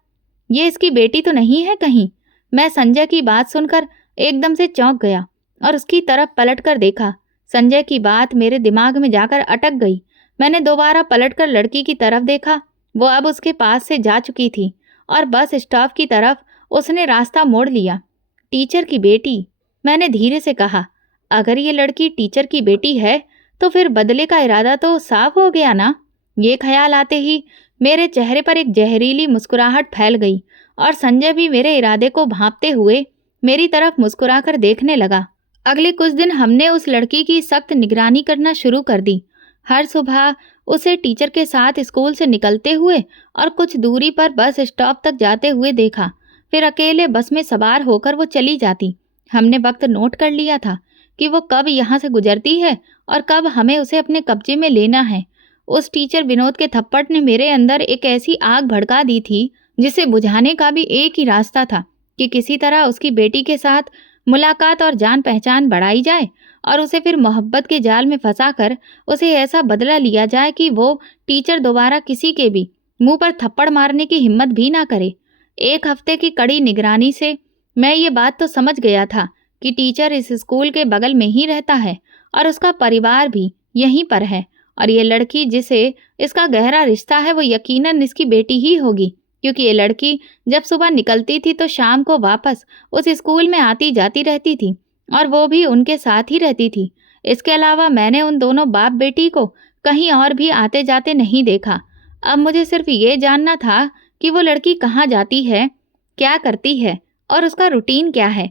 ये इसकी बेटी तो नहीं है कहीं? मैं संजय की बात सुनकर एकदम से चौंक गया और उसकी तरफ पलटकर देखा। संजय की बात मेरे दिमाग में जाकर अटक गई। मैंने दोबारा पलटकर लड़की की तरफ देखा। वो अब उसके पास से जा चुकी थी और बस स्टॉप की तरफ उसने रास्ता मोड़ लिया। टीचर की बेटी, मैंने धीरे से कहा। अगर ये लड़की टीचर की बेटी है तो फिर बदले का इरादा तो साफ हो गया ना। ये ख्याल आते ही मेरे चेहरे पर एक जहरीली मुस्कुराहट फैल गई और संजय भी मेरे इरादे को भांपते हुए मेरी तरफ मुस्कुराकर देखने लगा। अगले कुछ दिन हमने उस लड़की की सख्त निगरानी करना शुरू कर दी। हर सुबह उसे टीचर के साथ स्कूल से निकलते हुए और कुछ दूरी पर बस स्टॉप तक जाते हुए देखा। फिर अकेले बस में सवार होकर वो चली जाती। हमने वक्त नोट कर लिया था कि वो कब यहाँ से गुजरती है और कब हमें उसे अपने कब्जे में लेना है। उस टीचर विनोद के थप्पड़ ने मेरे अंदर एक ऐसी आग भड़का दी थी जिसे बुझाने का भी एक ही रास्ता था कि किसी तरह उसकी बेटी के साथ मुलाकात और जान पहचान बढ़ाई जाए और उसे फिर मोहब्बत के जाल में फंसाकर उसे ऐसा बदला लिया जाए कि वो टीचर दोबारा किसी के भी मुंह पर थप्पड़ मारने की हिम्मत भी ना करे। 1 हफ्ते की कड़ी निगरानी से मैं ये बात तो समझ गया था कि टीचर इस स्कूल के बगल में ही रहता है और उसका परिवार भी यहीं पर है और ये लड़की जिसे इसका गहरा रिश्ता है वो यकीनन इसकी बेटी ही होगी, क्योंकि ये लड़की जब सुबह निकलती थी तो शाम को वापस उस स्कूल में आती जाती रहती थी और वो भी उनके साथ ही रहती थी। इसके अलावा मैंने उन दोनों बाप बेटी को कहीं और भी आते जाते नहीं देखा। अब मुझे सिर्फ ये जानना था कि वो लड़की कहाँ जाती है, क्या करती है और उसका रूटीन क्या है।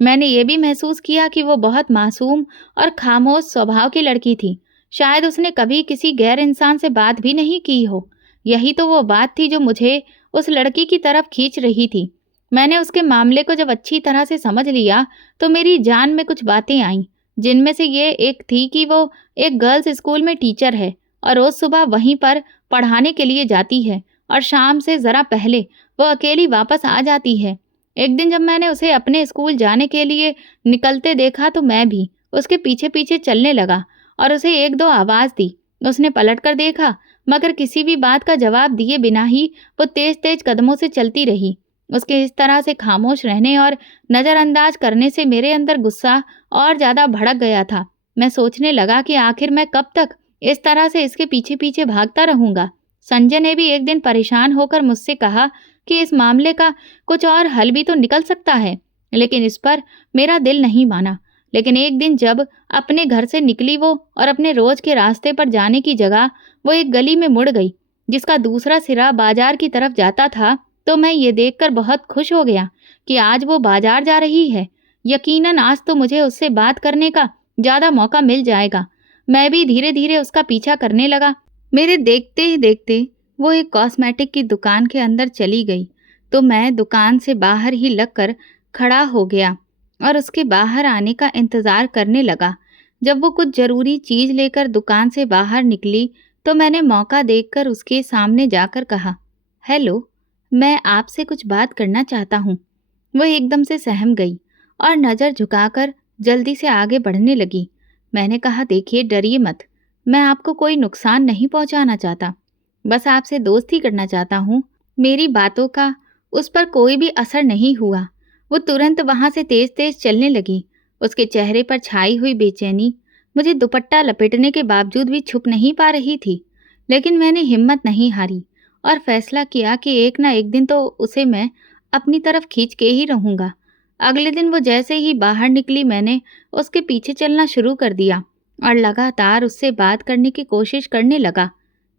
मैंने ये भी महसूस किया कि वो बहुत मासूम और खामोश स्वभाव की लड़की थी। शायद उसने कभी किसी गैर इंसान से बात भी नहीं की हो। यही तो वो बात थी जो मुझे उस लड़की की तरफ खींच रही थी। मैंने उसके मामले को जब अच्छी तरह से समझ लिया, तो मेरी जान में कुछ बातें आईं, जिनमें से ये एक थी कि वो एक गर्ल्स स्कूल में टीचर है और रोज़ सुबह वहीं पर पढ़ाने के लिए जाती है और शाम से ज़रा पहले वो अकेली वापस आ जाती है। एक दिन जब मैंने उसे अपने स्कूल जाने के लिए निकलते देखा, तो मैं भी उसके पीछे-पीछे चलने लगा और उसे 1-2 आवाज़ दी। उसने पलटकर देखा, मगर किसी भी बात का जवाब दिए बिना ही वो तेज़-तेज़ कदमों से चलती रही। उसके इस तरह से खामोश रहने और नज़रअंदाज करने से मेरे अंदर गुस्सा और ज़्यादा भड़क गया था। मैं सोचने लगा कि आखिर मैं कब तक इस तरह से इसके पीछे-पीछे भागता रहूँगा। संजय ने भी एक दिन परेशान होकर मुझसे कहा कि इस मामले का कुछ और हल भी तो निकल सकता है, लेकिन इस पर मेरा दिल नहीं माना। लेकिन एक दिन जब अपने घर से निकली वो और अपने रोज के रास्ते पर जाने की जगह वो एक गली में मुड़ गई, जिसका दूसरा सिरा बाजार की तरफ जाता था, तो मैं ये देखकर बहुत खुश हो गया कि आज वो बाजार जा रही है। यकीनन आज तो मुझे उससे बात करने का ज़्यादा मौका मिल जाएगा। मैं भी धीरे-धीरे उसका पीछा करने लगा। मेरे देखते ही देखते वो एक कॉस्मेटिक की दुकान के अंदर चली गई, तो मैं दुकान से बाहर ही लगकर खड़ा हो गया और उसके बाहर आने का इंतज़ार करने लगा। जब वो कुछ ज़रूरी चीज़ लेकर दुकान से बाहर निकली, तो मैंने मौका देखकर उसके सामने जाकर कहा, हेलो, मैं आपसे कुछ बात करना चाहता हूँ। वो एकदम से सहम गई और नज़र झुकाकर जल्दी से आगे बढ़ने लगी। मैंने कहा, देखिए, डरिए मत, मैं आपको कोई नुकसान नहीं पहुँचाना चाहता, बस आपसे दोस्ती करना चाहता हूँ। मेरी बातों का उस पर कोई भी असर नहीं हुआ। वो तुरंत वहाँ से तेज़-तेज़ चलने लगी। उसके चेहरे पर छाई हुई बेचैनी मुझे दुपट्टा लपेटने के बावजूद भी छुप नहीं पा रही थी। लेकिन मैंने हिम्मत नहीं हारी और फैसला किया कि एक ना एक दिन तो उसे मैं अपनी तरफ खींच के ही रहूँगा। अगले दिन वो जैसे ही बाहर निकली, मैंने उसके पीछे चलना शुरू कर दिया और लगातार उससे बात करने की कोशिश करने लगा।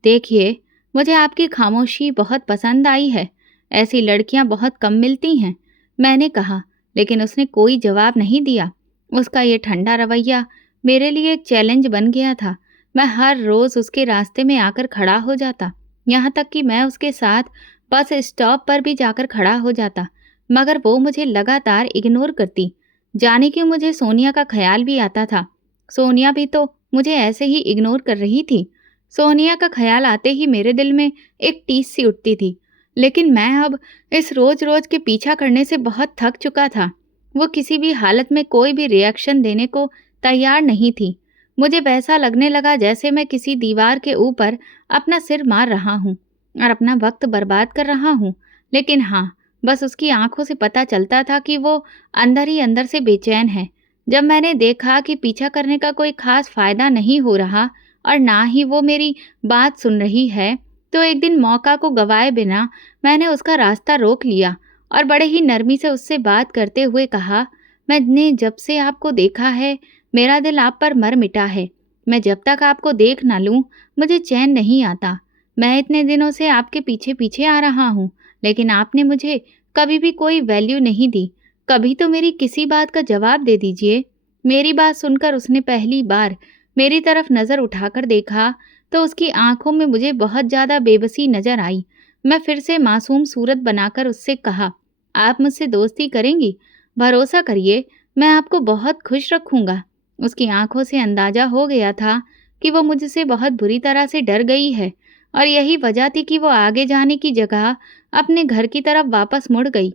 देखिए, मुझे आपकी खामोशी बहुत पसंद आई है। ऐसी लड़कियां बहुत कम मिलती हैं, मैंने कहा, लेकिन उसने कोई जवाब नहीं दिया। उसका ये ठंडा रवैया मेरे लिए एक चैलेंज बन गया था। मैं हर रोज़ उसके रास्ते में आकर खड़ा हो जाता, यहाँ तक कि मैं उसके साथ बस स्टॉप पर भी जाकर खड़ा हो जाता, मगर वो मुझे लगातार इग्नोर करती। जाने क्यों मुझे सोनिया का ख्याल भी आता था। सोनिया भी तो मुझे ऐसे ही इग्नोर कर रही थी। सोनिया का ख्याल आते ही मेरे दिल में एक टीस सी उठती थी। लेकिन मैं अब इस रोज़-रोज़ के पीछा करने से बहुत थक चुका था। वो किसी भी हालत में कोई भी रिएक्शन देने को तैयार नहीं थी। मुझे वैसा लगने लगा जैसे मैं किसी दीवार के ऊपर अपना सिर मार रहा हूँ और अपना वक्त बर्बाद कर रहा हूँ। लेकिन हाँ, बस उसकी आंखों से पता चलता था कि वो अंदर ही अंदर से बेचैन है। जब मैंने देखा कि पीछा करने का कोई खास फायदा नहीं हो रहा और ना ही वो मेरी बात सुन रही है, तो एक दिन मौका को गंवाए बिना मैंने उसका रास्ता रोक लिया और बड़े ही नरमी से उससे बात करते हुए कहा, मैंने जब से आपको देखा है, मेरा दिल आप पर मर मिटा है। मैं जब तक आपको देख ना लूं, मुझे चैन नहीं आता। मैं इतने दिनों से आपके पीछे पीछे आ रहा हूँ, लेकिन आपने मुझे कभी भी कोई वैल्यू नहीं दी। कभी तो मेरी किसी बात का जवाब दे दीजिए। मेरी बात सुनकर उसने पहली बार मेरी तरफ नज़र उठाकर देखा, तो उसकी आंखों में मुझे बहुत ज़्यादा बेबसी नज़र आई। मैं फिर से मासूम सूरत बनाकर उससे कहा, आप मुझसे दोस्ती करेंगी? भरोसा करिए, मैं आपको बहुत खुश रखूँगा। उसकी आंखों से अंदाज़ा हो गया था कि वो मुझसे बहुत बुरी तरह से डर गई है और यही वजह थी कि वो आगे जाने की जगह अपने घर की तरफ वापस मुड़ गई।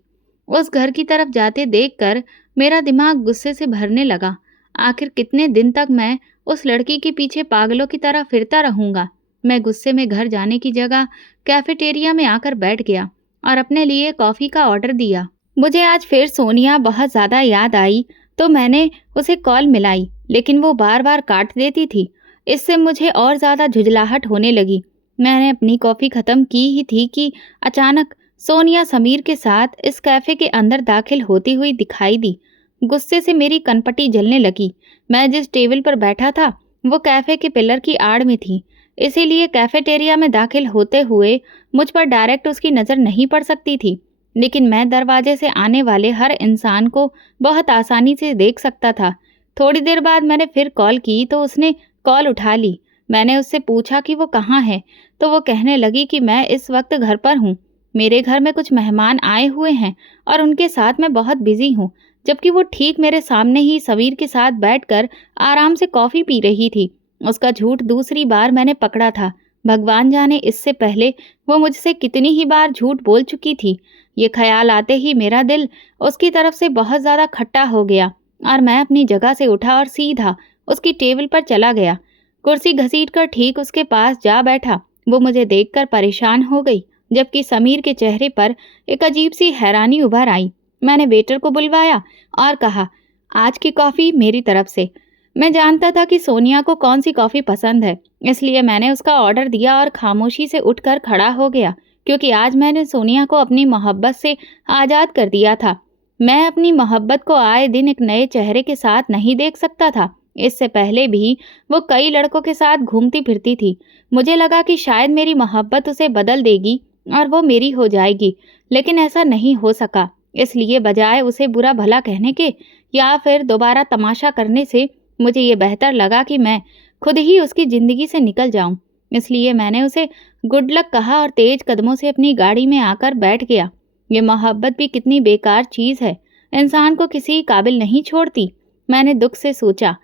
उस घर की तरफ जाते देखकर मेरा दिमाग गुस्से से भरने लगा। आखिर कितने दिन तक मैं उस लड़की के पीछे पागलों की तरह फिरता रहूँगा। मैं गुस्से में घर जाने की जगह कैफेटेरिया में आकर बैठ गया और अपने लिए कॉफ़ी का ऑर्डर दिया। मुझे आज फिर सोनिया बहुत ज़्यादा याद आई, तो मैंने उसे कॉल मिलाई, लेकिन वो बार-बार काट देती थी। इससे मुझे और ज़्यादा झुँझलाहट होने लगी। मैंने अपनी कॉफ़ी ख़त्म की ही थी कि अचानक सोनिया समीर के साथ इस कैफ़े के अंदर दाखिल होती हुई दिखाई दी। गुस्से से मेरी कनपटी जलने लगी। मैं जिस टेबल पर बैठा था, वो कैफ़े के पिलर की आड़ में थी, इसीलिए कैफेटेरिया में दाखिल होते हुए मुझ पर डायरेक्ट उसकी नज़र नहीं पड़ सकती थी। लेकिन मैं दरवाजे से आने वाले हर इंसान को बहुत आसानी से देख सकता था। थोड़ी देर बाद मैंने फिर कॉल की तो उसने कॉल उठा ली। मैंने उससे पूछा कि वो कहाँ है, तो वो कहने लगी कि मैं इस वक्त घर पर हूँ। मेरे घर में कुछ मेहमान आए हुए हैं और उनके साथ मैं बहुत बिजी हूँ। जबकि वो ठीक मेरे सामने ही समीर के साथ बैठकर आराम से कॉफ़ी पी रही थी। उसका झूठ दूसरी बार मैंने पकड़ा था। भगवान जाने इससे पहले वो मुझसे कितनी ही बार झूठ बोल चुकी थी। ये ख्याल आते ही मेरा दिल उसकी तरफ से बहुत ज़्यादा खट्टा हो गया और मैं अपनी जगह से उठा और सीधा उसकी टेबल पर चला गया। कुर्सी घसीटकर ठीक उसके पास जा बैठा। वो मुझे देखकर परेशान हो गई, जबकि समीर के चेहरे पर एक अजीब सी हैरानी उभर आई। मैंने वेटर को बुलवाया और कहा, आज की कॉफ़ी मेरी तरफ से। मैं जानता था कि सोनिया को कौन सी कॉफ़ी पसंद है, इसलिए मैंने उसका ऑर्डर दिया और खामोशी से उठकर खड़ा हो गया, क्योंकि आज मैंने सोनिया को अपनी मोहब्बत से आज़ाद कर दिया था। मैं अपनी मोहब्बत को आए दिन एक नए चेहरे के साथ नहीं देख सकता था। इससे पहले भी वो कई लड़कों के साथ घूमती फिरती थी। मुझे लगा कि शायद मेरी मोहब्बत उसे बदल देगी और वो मेरी हो जाएगी, लेकिन ऐसा नहीं हो सका। इसलिए बजाय उसे बुरा भला कहने के या फिर दोबारा तमाशा करने से, मुझे ये बेहतर लगा कि मैं खुद ही उसकी ज़िंदगी से निकल जाऊं। इसलिए मैंने उसे गुड लक कहा और तेज कदमों से अपनी गाड़ी में आकर बैठ गया। ये मोहब्बत भी कितनी बेकार चीज़ है, इंसान को किसी काबिल नहीं छोड़ती। मैंने दुख से सोचा,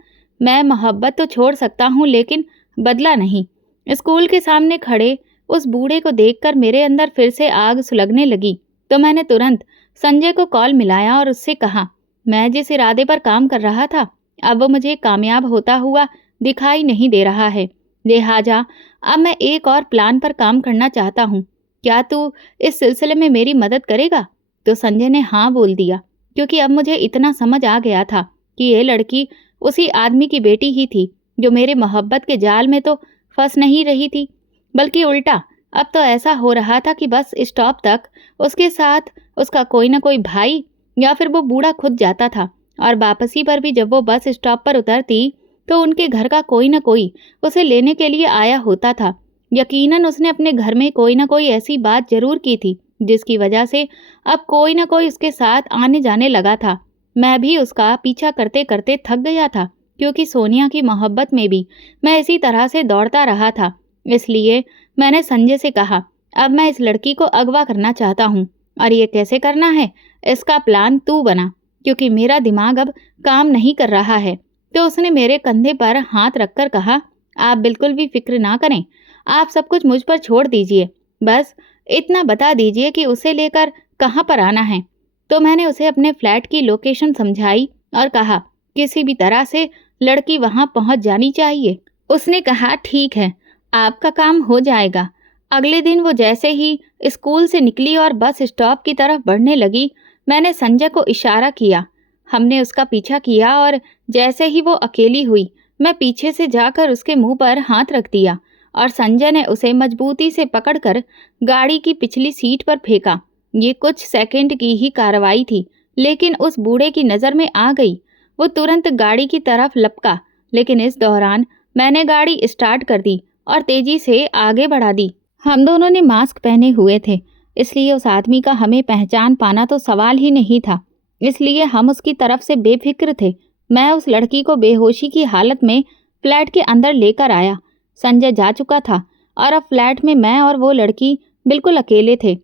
मैं मोहब्बत तो छोड़ सकता हूँ लेकिन बदला नहीं। स्कूल के सामने खड़े उस बूढ़े को देखकर मेरे अंदर फिर से आग सुलगने लगी, तो मैंने तुरंत संजय को कॉल मिलाया और उससे कहा, मैं जिस इरादे पर काम कर रहा था, अब वो मुझे कामयाब होता हुआ दिखाई नहीं दे रहा है। लिहाजा अब मैं एक और प्लान पर काम करना चाहता हूँ। क्या तू इस सिलसिले में मेरी मदद करेगा? तो संजय ने हाँ बोल दिया, क्योंकि अब मुझे इतना समझ आ गया था कि ये लड़की उसी आदमी की बेटी ही थी जो मेरे मोहब्बत के जाल में तो फंस नहीं रही थी, बल्कि उल्टा अब तो ऐसा हो रहा था कि बस स्टॉप तक उसके साथ उसका कोई ना कोई भाई या फिर वो बूढ़ा खुद जाता था, और वापसी पर भी जब वो बस स्टॉप पर उतरती तो उनके घर का कोई ना कोई उसे लेने के लिए आया होता था। यकीनन उसने अपने घर में कोई ना कोई ऐसी बात जरूर की थी जिसकी वजह से अब कोई ना कोई उसके साथ आने जाने लगा था। मैं भी उसका पीछा करते करते थक गया था, क्योंकि सोनिया की मोहब्बत में भी मैं इसी तरह से दौड़ता रहा था। इसलिए मैंने संजय से कहा, अब मैं इस लड़की को अगवा करना चाहता हूँ, और ये कैसे करना है इसका प्लान तू बना, क्योंकि मेरा दिमाग अब काम नहीं कर रहा है। तो उसने मेरे कंधे पर हाथ रखकर कहा, आप बिल्कुल भी फिक्र ना करें, आप सब कुछ मुझ पर छोड़ दीजिए। बस इतना बता दीजिए कि उसे लेकर कहाँ पर आना है। तो मैंने उसे अपने फ्लैट की लोकेशन समझाई और कहा, किसी भी तरह से लड़की वहां पहुंच जानी चाहिए। उसने कहा, ठीक है, आपका काम हो जाएगा। अगले दिन वो जैसे ही स्कूल से निकली और बस स्टॉप की तरफ बढ़ने लगी, मैंने संजय को इशारा किया। हमने उसका पीछा किया और जैसे ही वो अकेली हुई, मैं पीछे से जाकर उसके मुंह पर हाथ रख दिया और संजय ने उसे मजबूती से पकड़कर गाड़ी की पिछली सीट पर फेंका। ये कुछ सेकंड की ही कार्रवाई थी, लेकिन उस बूढ़े की नज़र में आ गई। वो तुरंत गाड़ी की तरफ लपका, लेकिन इस दौरान मैंने गाड़ी स्टार्ट कर दी और तेजी से आगे बढ़ा दी। हम दोनों ने मास्क पहने हुए थे, इसलिए उस आदमी का हमें पहचान पाना तो सवाल ही नहीं था। इसलिए हम उसकी तरफ से बेफिक्र थे। मैं उस लड़की को बेहोशी की हालत में फ्लैट के अंदर लेकर आया। संजय जा चुका था और अब फ्लैट में मैं और वो लड़की बिल्कुल अकेले थे।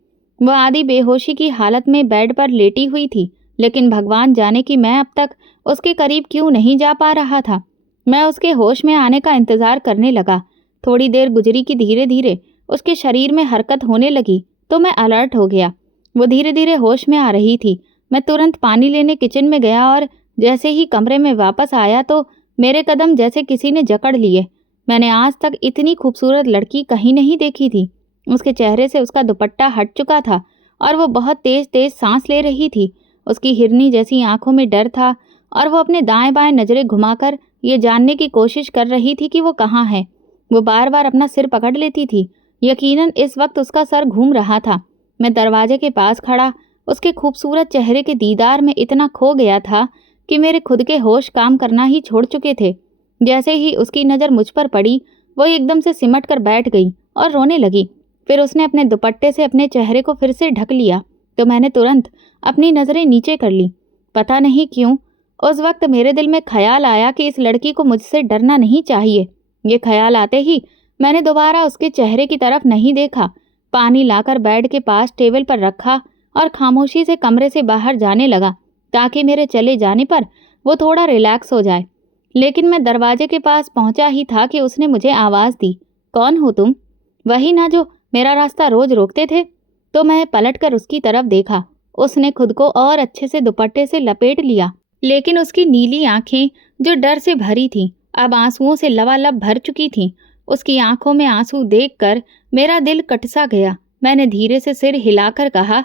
वो आधी बेहोशी की हालत में बेड पर लेटी हुई थी, लेकिन भगवान जाने कि मैं अब तक उसके करीब क्यों नहीं जा पा रहा था। मैं उसके होश में आने का इंतज़ार करने लगा। थोड़ी देर गुजरी कि धीरे धीरे उसके शरीर में हरकत होने लगी, तो मैं अलर्ट हो गया। वो धीरे धीरे होश में आ रही थी। मैं तुरंत पानी लेने किचन में गया और जैसे ही कमरे में वापस आया तो मेरे कदम जैसे किसी ने जकड़ लिए। मैंने आज तक इतनी खूबसूरत लड़की कहीं नहीं देखी थी। उसके चेहरे से उसका दुपट्टा हट चुका था और वो बहुत तेज तेज सांस ले रही थी। उसकी हिरनी जैसी आंखों में डर था और वो अपने दाएं बाएं नजरें घुमाकर ये जानने की कोशिश कर रही थी कि वो कहाँ है। वो बार बार अपना सिर पकड़ लेती थी। यकीनन इस वक्त उसका सर घूम रहा था। मैं दरवाजे के पास खड़ा उसके खूबसूरत चेहरे के दीदार में इतना खो गया था कि मेरे खुद के होश काम करना ही छोड़ चुके थे। जैसे ही उसकी नज़र मुझ पर पड़ी, वो एकदम से सिमट कर बैठ गई और रोने लगी। फिर उसने अपने दुपट्टे से अपने चेहरे को फिर से ढक लिया तो मैंने तुरंत अपनी नज़रें नीचे कर ली। पता नहीं क्यों उस वक्त मेरे दिल में ख्याल आया कि इस लड़की को मुझसे डरना नहीं चाहिए। ये ख्याल आते ही मैंने दोबारा उसके चेहरे की तरफ नहीं देखा। पानी लाकर बेड के पास टेबल पर रखा और खामोशी से कमरे से बाहर जाने लगा ताकि मेरे चले जाने पर वो थोड़ा रिलैक्स हो जाए। लेकिन मैं दरवाजे के पास पहुंचा ही था कि उसने मुझे आवाज़ दी, कौन हो तुम? वही ना जो मेरा रास्ता रोज रोकते थे। तो मैं पलटकर उसकी तरफ देखा। उसने खुद को और अच्छे से दुपट्टे से लपेट लिया, लेकिन उसकी नीली आंखें जो डर से भरी थीं, अब आंसुओं से लबालब भर चुकी थीं। उसकी आंखों में आंसू देखकर मेरा दिल कटसा गया। मैंने धीरे से सिर हिलाकर कहा,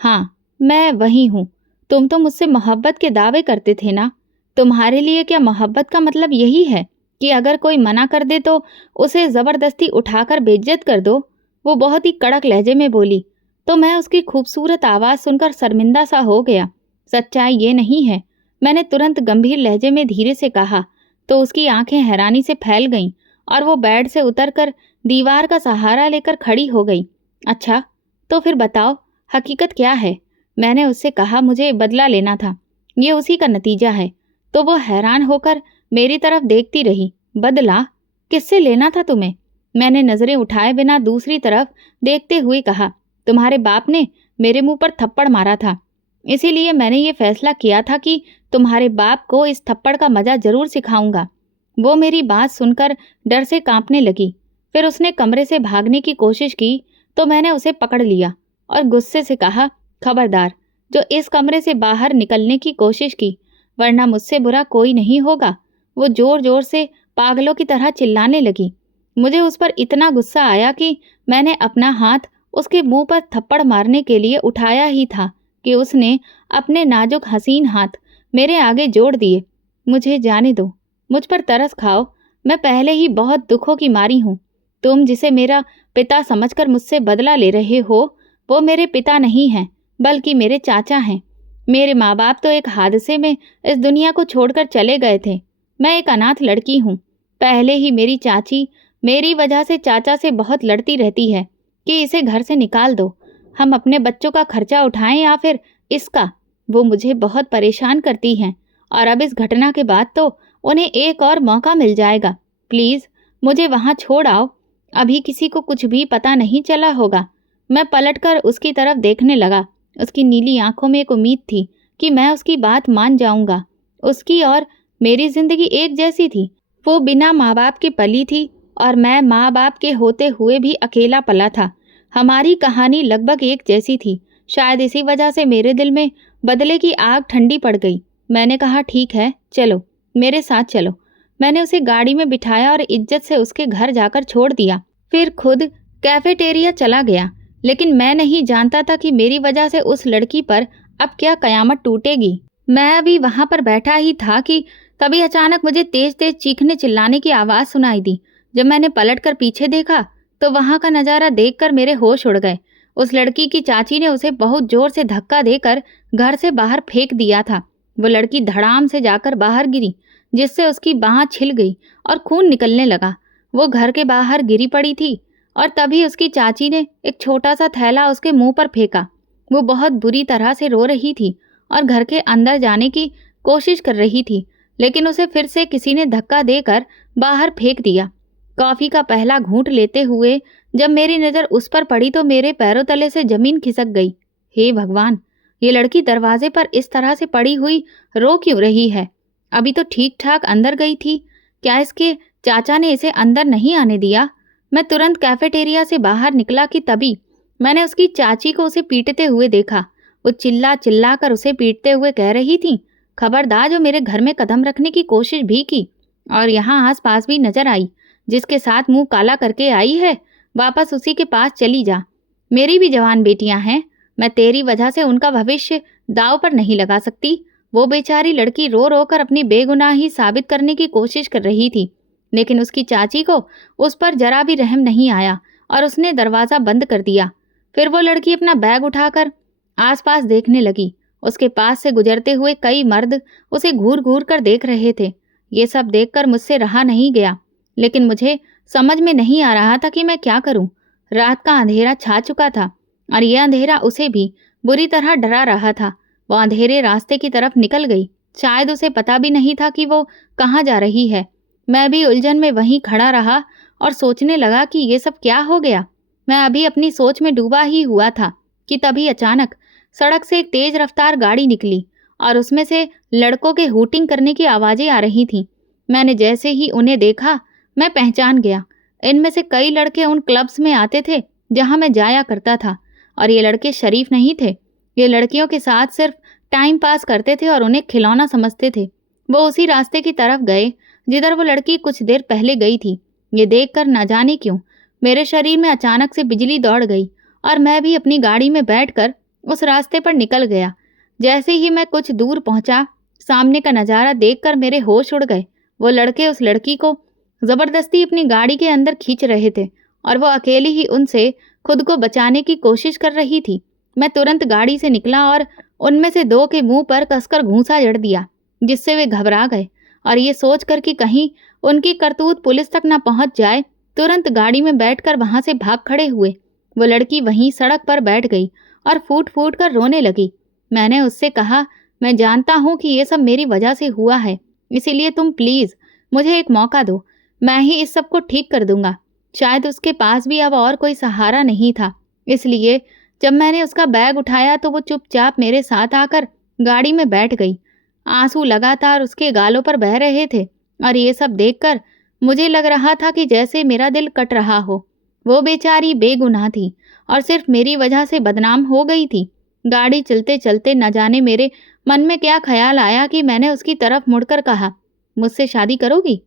हाँ, मैं वही हूँ। तुम तो मुझसे मोहब्बत के दावे करते थे ना? तुम्हारे लिए क्या मोहब्बत का मतलब यही है कि अगर कोई मना कर दे तो उसे ज़बरदस्ती उठाकर बेइज्जत कर दो? वो बहुत ही कड़क लहजे में बोली। तो मैं उसकी खूबसूरत आवाज़ सुनकर शर्मिंदा सा हो गया। सच्चाई ये नहीं है, मैंने तुरंत गंभीर लहजे में धीरे से कहा। तो उसकी आंखें हैरानी से फैल गईं और वो बेड से उतरकर दीवार का सहारा लेकर खड़ी हो गई। अच्छा, तो फिर बताओ, हकीकत क्या है? मैंने उससे कहा, मुझे बदला लेना था, ये उसी का नतीजा है। तो वो हैरान होकर मेरी तरफ देखती रही। बदला? किससे लेना था तुम्हें? मैंने नजरें उठाए बिना दूसरी तरफ देखते हुए कहा, तुम्हारे बाप ने मेरे मुंह पर थप्पड़ मारा था, इसीलिए मैंने ये फैसला किया था कि तुम्हारे बाप को इस थप्पड़ का मजा जरूर सिखाऊंगा। वो मेरी बात सुनकर डर से कांपने लगी। फिर उसने कमरे से भागने की कोशिश की तो मैंने उसे पकड़ लिया और गुस्से से कहा, खबरदार जो इस कमरे से बाहर निकलने की कोशिश की, वरना मुझसे बुरा कोई नहीं होगा। वो जोर जोर से पागलों की तरह चिल्लाने लगी। मुझे उस पर इतना गुस्सा आया कि मैंने अपना हाथ उसके मुंह पर थप्पड़ मारने के लिए उठाया ही था कि उसने अपने नाजुक हसीन हाथ मेरे आगे जोड़ दिए। मुझे जाने दो, मुझ पर तरस खाओ, मैं पहले ही बहुत दुखों की मारी हूँ। तुम जिसे मेरा पिता समझकर मुझसे बदला ले रहे हो, वो मेरे पिता नहीं हैं, बल्कि मेरे चाचा हैं। मेरे माँ बाप तो एक हादसे में इस दुनिया को छोड़कर चले गए थे। मैं एक अनाथ लड़की हूँ। पहले ही मेरी चाची मेरी वजह से चाचा से बहुत लड़ती रहती है कि इसे घर से निकाल दो, हम अपने बच्चों का खर्चा उठाएं या फिर इसका। वो मुझे बहुत परेशान करती हैं और अब इस घटना के बाद तो उन्हें एक और मौका मिल जाएगा। प्लीज़ मुझे वहाँ छोड़ आओ, अभी किसी को कुछ भी पता नहीं चला होगा। मैं पलटकर उसकी तरफ देखने लगा। उसकी नीली आंखों में एक उम्मीद थी कि मैं उसकी बात मान जाऊंगा। उसकी और मेरी जिंदगी एक जैसी थी। वो बिना माँ बाप की पली थी और मैं माँ बाप के होते हुए भी अकेला पला था। हमारी कहानी लगभग एक जैसी थी। शायद इसी वजह से मेरे दिल में बदले की आग ठंडी पड़ गई। मैंने कहा, ठीक है, चलो मेरे साथ चलो। मैंने उसे गाड़ी में बिठाया और इज्जत से उसके घर जाकर छोड़ दिया। फिर खुद कैफेटेरिया चला गया। लेकिन मैं नहीं जानता था कि मेरी वजह से उस लड़की पर अब क्या कयामत टूटेगी। मैं अभी वहां पर बैठा ही था कि तभी अचानक मुझे तेज तेज चीखने चिल्लाने की आवाज़ सुनाई दी। जब मैंने पलटकर पीछे देखा तो वहां का नज़ारा देखकर मेरे होश उड़ गए। उस लड़की की चाची ने उसे बहुत जोर से धक्का देकर घर से बाहर फेंक दिया था। वो लड़की धड़ाम से जाकर बाहर गिरी, जिससे उसकी बाँह छिल गई और खून निकलने लगा। वो घर के बाहर गिरी पड़ी थी और तभी उसकी चाची ने एक छोटा सा थैला उसके मुंह पर फेंका। वो बहुत बुरी तरह से रो रही थी और घर के अंदर जाने की कोशिश कर रही थी, लेकिन उसे फिर से किसी ने धक्का देकर बाहर फेंक दिया। कॉफ़ी का पहला घूंट लेते हुए जब मेरी नज़र उस पर पड़ी तो मेरे पैरों तले से जमीन खिसक गई। हे भगवान, ये लड़की दरवाजे पर इस तरह से पड़ी हुई रो क्यों रही है? अभी तो ठीक ठाक अंदर गई थी। क्या इसके चाचा ने इसे अंदर नहीं आने दिया? मैं तुरंत कैफेटेरिया से बाहर निकला कि तभी मैंने उसकी चाची को उसे पीटते हुए देखा। वो चिल्ला चिल्ला कर उसे पीटते हुए कह रही थी, खबरदार जो मेरे घर में कदम रखने की कोशिश भी की और यहाँ आस पास भी नजर आई, जिसके साथ मुंह काला करके आई है, वापस उसी के पास चली जा। मेरी भी जवान बेटियां हैं, मैं तेरी वजह से उनका भविष्य दाव पर नहीं लगा सकती। वो बेचारी लड़की रो रो कर अपनी बेगुनाही साबित करने की कोशिश कर रही थी, लेकिन उसकी चाची को उस पर जरा भी रहम नहीं आया और उसने दरवाज़ा बंद कर दिया। फिर वो लड़की अपना बैग उठाकर आसपास देखने लगी। उसके पास से गुजरते हुए कई मर्द उसे घूर घूर कर देख रहे थे। ये सब देखकर मुझसे रहा नहीं गया, लेकिन मुझे समझ में नहीं आ रहा था कि मैं क्या करूं। रात का अंधेरा छा चुका था और यह अंधेरा उसे भी बुरी तरह डरा रहा था। वो अंधेरे रास्ते की तरफ निकल गई। शायद उसे पता भी नहीं था कि वो कहाँ जा रही है। मैं भी उलझन में वहीं खड़ा रहा और सोचने लगा कि ये सब क्या हो गया। मैं अभी अपनी सोच में डूबा ही हुआ था कि तभी अचानक सड़क से एक तेज रफ्तार गाड़ी निकली और उसमें से लड़कों के हूटिंग करने की आवाजें आ रही थीं। मैंने जैसे ही उन्हें देखा, मैं पहचान गया। इनमें से कई लड़के उन क्लब्स में आते थे जहां मैं जाया करता था, और ये लड़के शरीफ नहीं थे। ये लड़कियों के साथ सिर्फ टाइम पास करते थे और उन्हें खिलौना समझते थे। वो उसी रास्ते की तरफ गए जिधर वो लड़की कुछ देर पहले गई थी। ये देखकर न जाने क्यों मेरे शरीर में अचानक से बिजली दौड़ गई और मैं भी अपनी गाड़ी में बैठकर उस रास्ते पर निकल गया। जैसे ही मैं कुछ दूर पहुंचा, सामने का नज़ारा देखकर मेरे होश उड़ गए। वो लड़के उस लड़की को जबरदस्ती अपनी गाड़ी के अंदर खींच रहे थे और वो अकेली ही उनसे खुद को बचाने की कोशिश कर रही थी। मैं तुरंत गाड़ी से निकला और उनमें से दो के मुंह पर कसकर घूंसा जड़ दिया, जिससे वे घबरा गए। और ये सोचकर कि कहीं उनकी करतूत पुलिस तक न पहुंच जाए, तुरंत गाड़ी में बैठकर वहां से भाग खड़े हुए। वो लड़की वहीं सड़क पर बैठ गई और फूट फूट कर रोने लगी। मैंने उससे कहा, मैं जानता हूँ कि ये सब मेरी वजह से हुआ है, इसीलिए तुम प्लीज़ मुझे एक मौका दो। मैं ही इस सब को ठीक कर दूंगा। शायद उसके पास भी अब और कोई सहारा नहीं था, इसलिए जब मैंने उसका बैग उठाया तो वो चुपचाप मेरे साथ आकर गाड़ी में बैठ गई। आंसू लगातार उसके गालों पर बह रहे थे और ये सब देखकर मुझे लग रहा था कि जैसे मेरा दिल कट रहा हो। वो बेचारी बेगुनाह थी और सिर्फ मेरी वजह से बदनाम हो गई थी। गाड़ी चलते चलते न जाने मेरे मन में क्या ख्याल आया कि मैंने उसकी तरफ मुड़कर कहा, मुझसे शादी करोगी?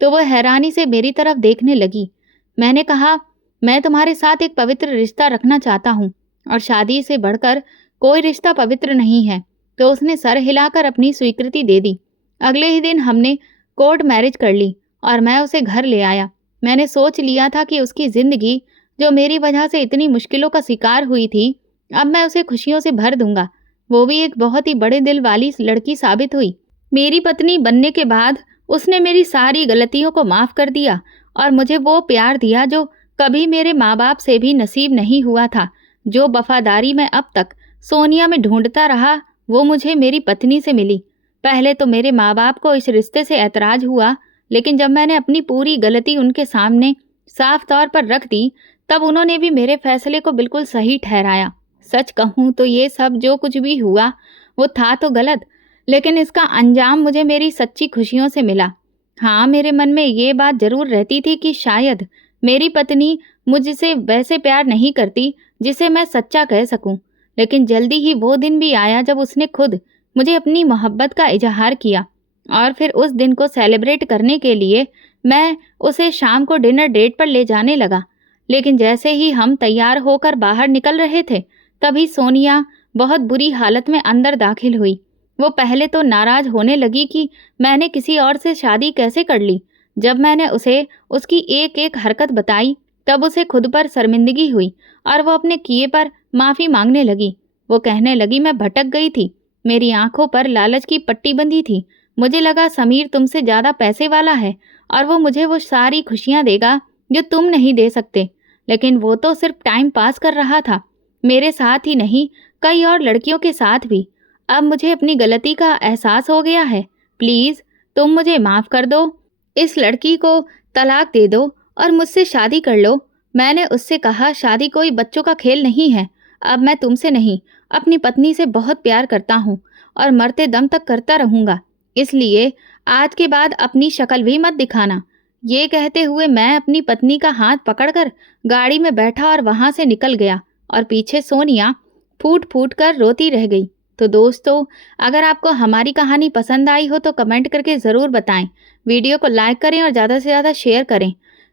तो वह हैरानी से मेरी तरफ देखने लगी। मैंने कहा, मैं तुम्हारे साथ एक पवित्र रिश्ता रखना चाहता हूँ और शादी से बढ़कर कोई रिश्ता पवित्र नहीं है। तो उसने सर हिलाकर अपनी स्वीकृति दे दी। अगले ही दिन हमने कोर्ट मैरिज कर ली और मैं उसे घर ले आया। मैंने सोच लिया था कि उसकी जिंदगी जो मेरी वजह से इतनी मुश्किलों का शिकार हुई थी, अब मैं उसे खुशियों से भर दूंगा। वो भी एक बहुत ही बड़े दिल वाली लड़की साबित हुई। मेरी पत्नी बनने के बाद उसने मेरी सारी गलतियों को माफ़ कर दिया और मुझे वो प्यार दिया जो कभी मेरे माँ बाप से भी नसीब नहीं हुआ था। जो वफादारी मैं अब तक सोनिया में ढूंढता रहा, वो मुझे मेरी पत्नी से मिली। पहले तो मेरे माँ बाप को इस रिश्ते से ऐतराज़ हुआ, लेकिन जब मैंने अपनी पूरी गलती उनके सामने साफ तौर पर रख दी, तब उन्होंने भी मेरे फैसले को बिल्कुल सही ठहराया। सच कहूँ तो ये सब जो कुछ भी हुआ वो था तो गलत, लेकिन इसका अंजाम मुझे मेरी सच्ची खुशियों से मिला। हाँ, मेरे मन में ये बात ज़रूर रहती थी कि शायद मेरी पत्नी मुझसे वैसे प्यार नहीं करती जिसे मैं सच्चा कह सकूं, लेकिन जल्दी ही वो दिन भी आया जब उसने खुद मुझे अपनी मोहब्बत का इजहार किया। और फिर उस दिन को सेलिब्रेट करने के लिए मैं उसे शाम को डिनर डेट पर ले जाने लगा। लेकिन जैसे ही हम तैयार होकर बाहर निकल रहे थे, तभी सोनिया बहुत बुरी हालत में अंदर दाखिल हुई। वो पहले तो नाराज होने लगी कि मैंने किसी और से शादी कैसे कर ली। जब मैंने उसे उसकी एक एक हरकत बताई, तब उसे खुद पर शर्मिंदगी हुई और वो अपने किए पर माफ़ी मांगने लगी। वो कहने लगी, मैं भटक गई थी, मेरी आंखों पर लालच की पट्टी बंधी थी। मुझे लगा समीर तुमसे ज़्यादा पैसे वाला है और वो मुझे वो सारी खुशियाँ देगा जो तुम नहीं दे सकते। लेकिन वो तो सिर्फ टाइम पास कर रहा था, मेरे साथ ही नहीं, कई और लड़कियों के साथ भी। अब मुझे अपनी गलती का एहसास हो गया है। प्लीज़ तुम मुझे माफ़ कर दो, इस लड़की को तलाक दे दो और मुझसे शादी कर लो। मैंने उससे कहा, शादी कोई बच्चों का खेल नहीं है। अब मैं तुमसे नहीं, अपनी पत्नी से बहुत प्यार करता हूँ और मरते दम तक करता रहूँगा। इसलिए आज के बाद अपनी शक्ल भी मत दिखाना। ये कहते हुए मैं अपनी पत्नी का हाथ पकड़कर गाड़ी में बैठा और वहाँ से निकल गया और पीछे सोनिया फूट फूट कर रोती रह गई। तो दोस्तों, अगर आपको हमारी कहानी पसंद आई हो तो कमेंट करके ज़रूर बताएं। वीडियो को लाइक करें और ज़्यादा से ज़्यादा शेयर करें।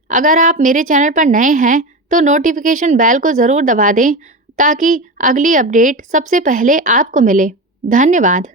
अगर आप मेरे चैनल पर नए हैं तो नोटिफिकेशन बेल को ज़रूर दबा दें ताकि अगली अपडेट सबसे पहले आपको मिले। धन्यवाद।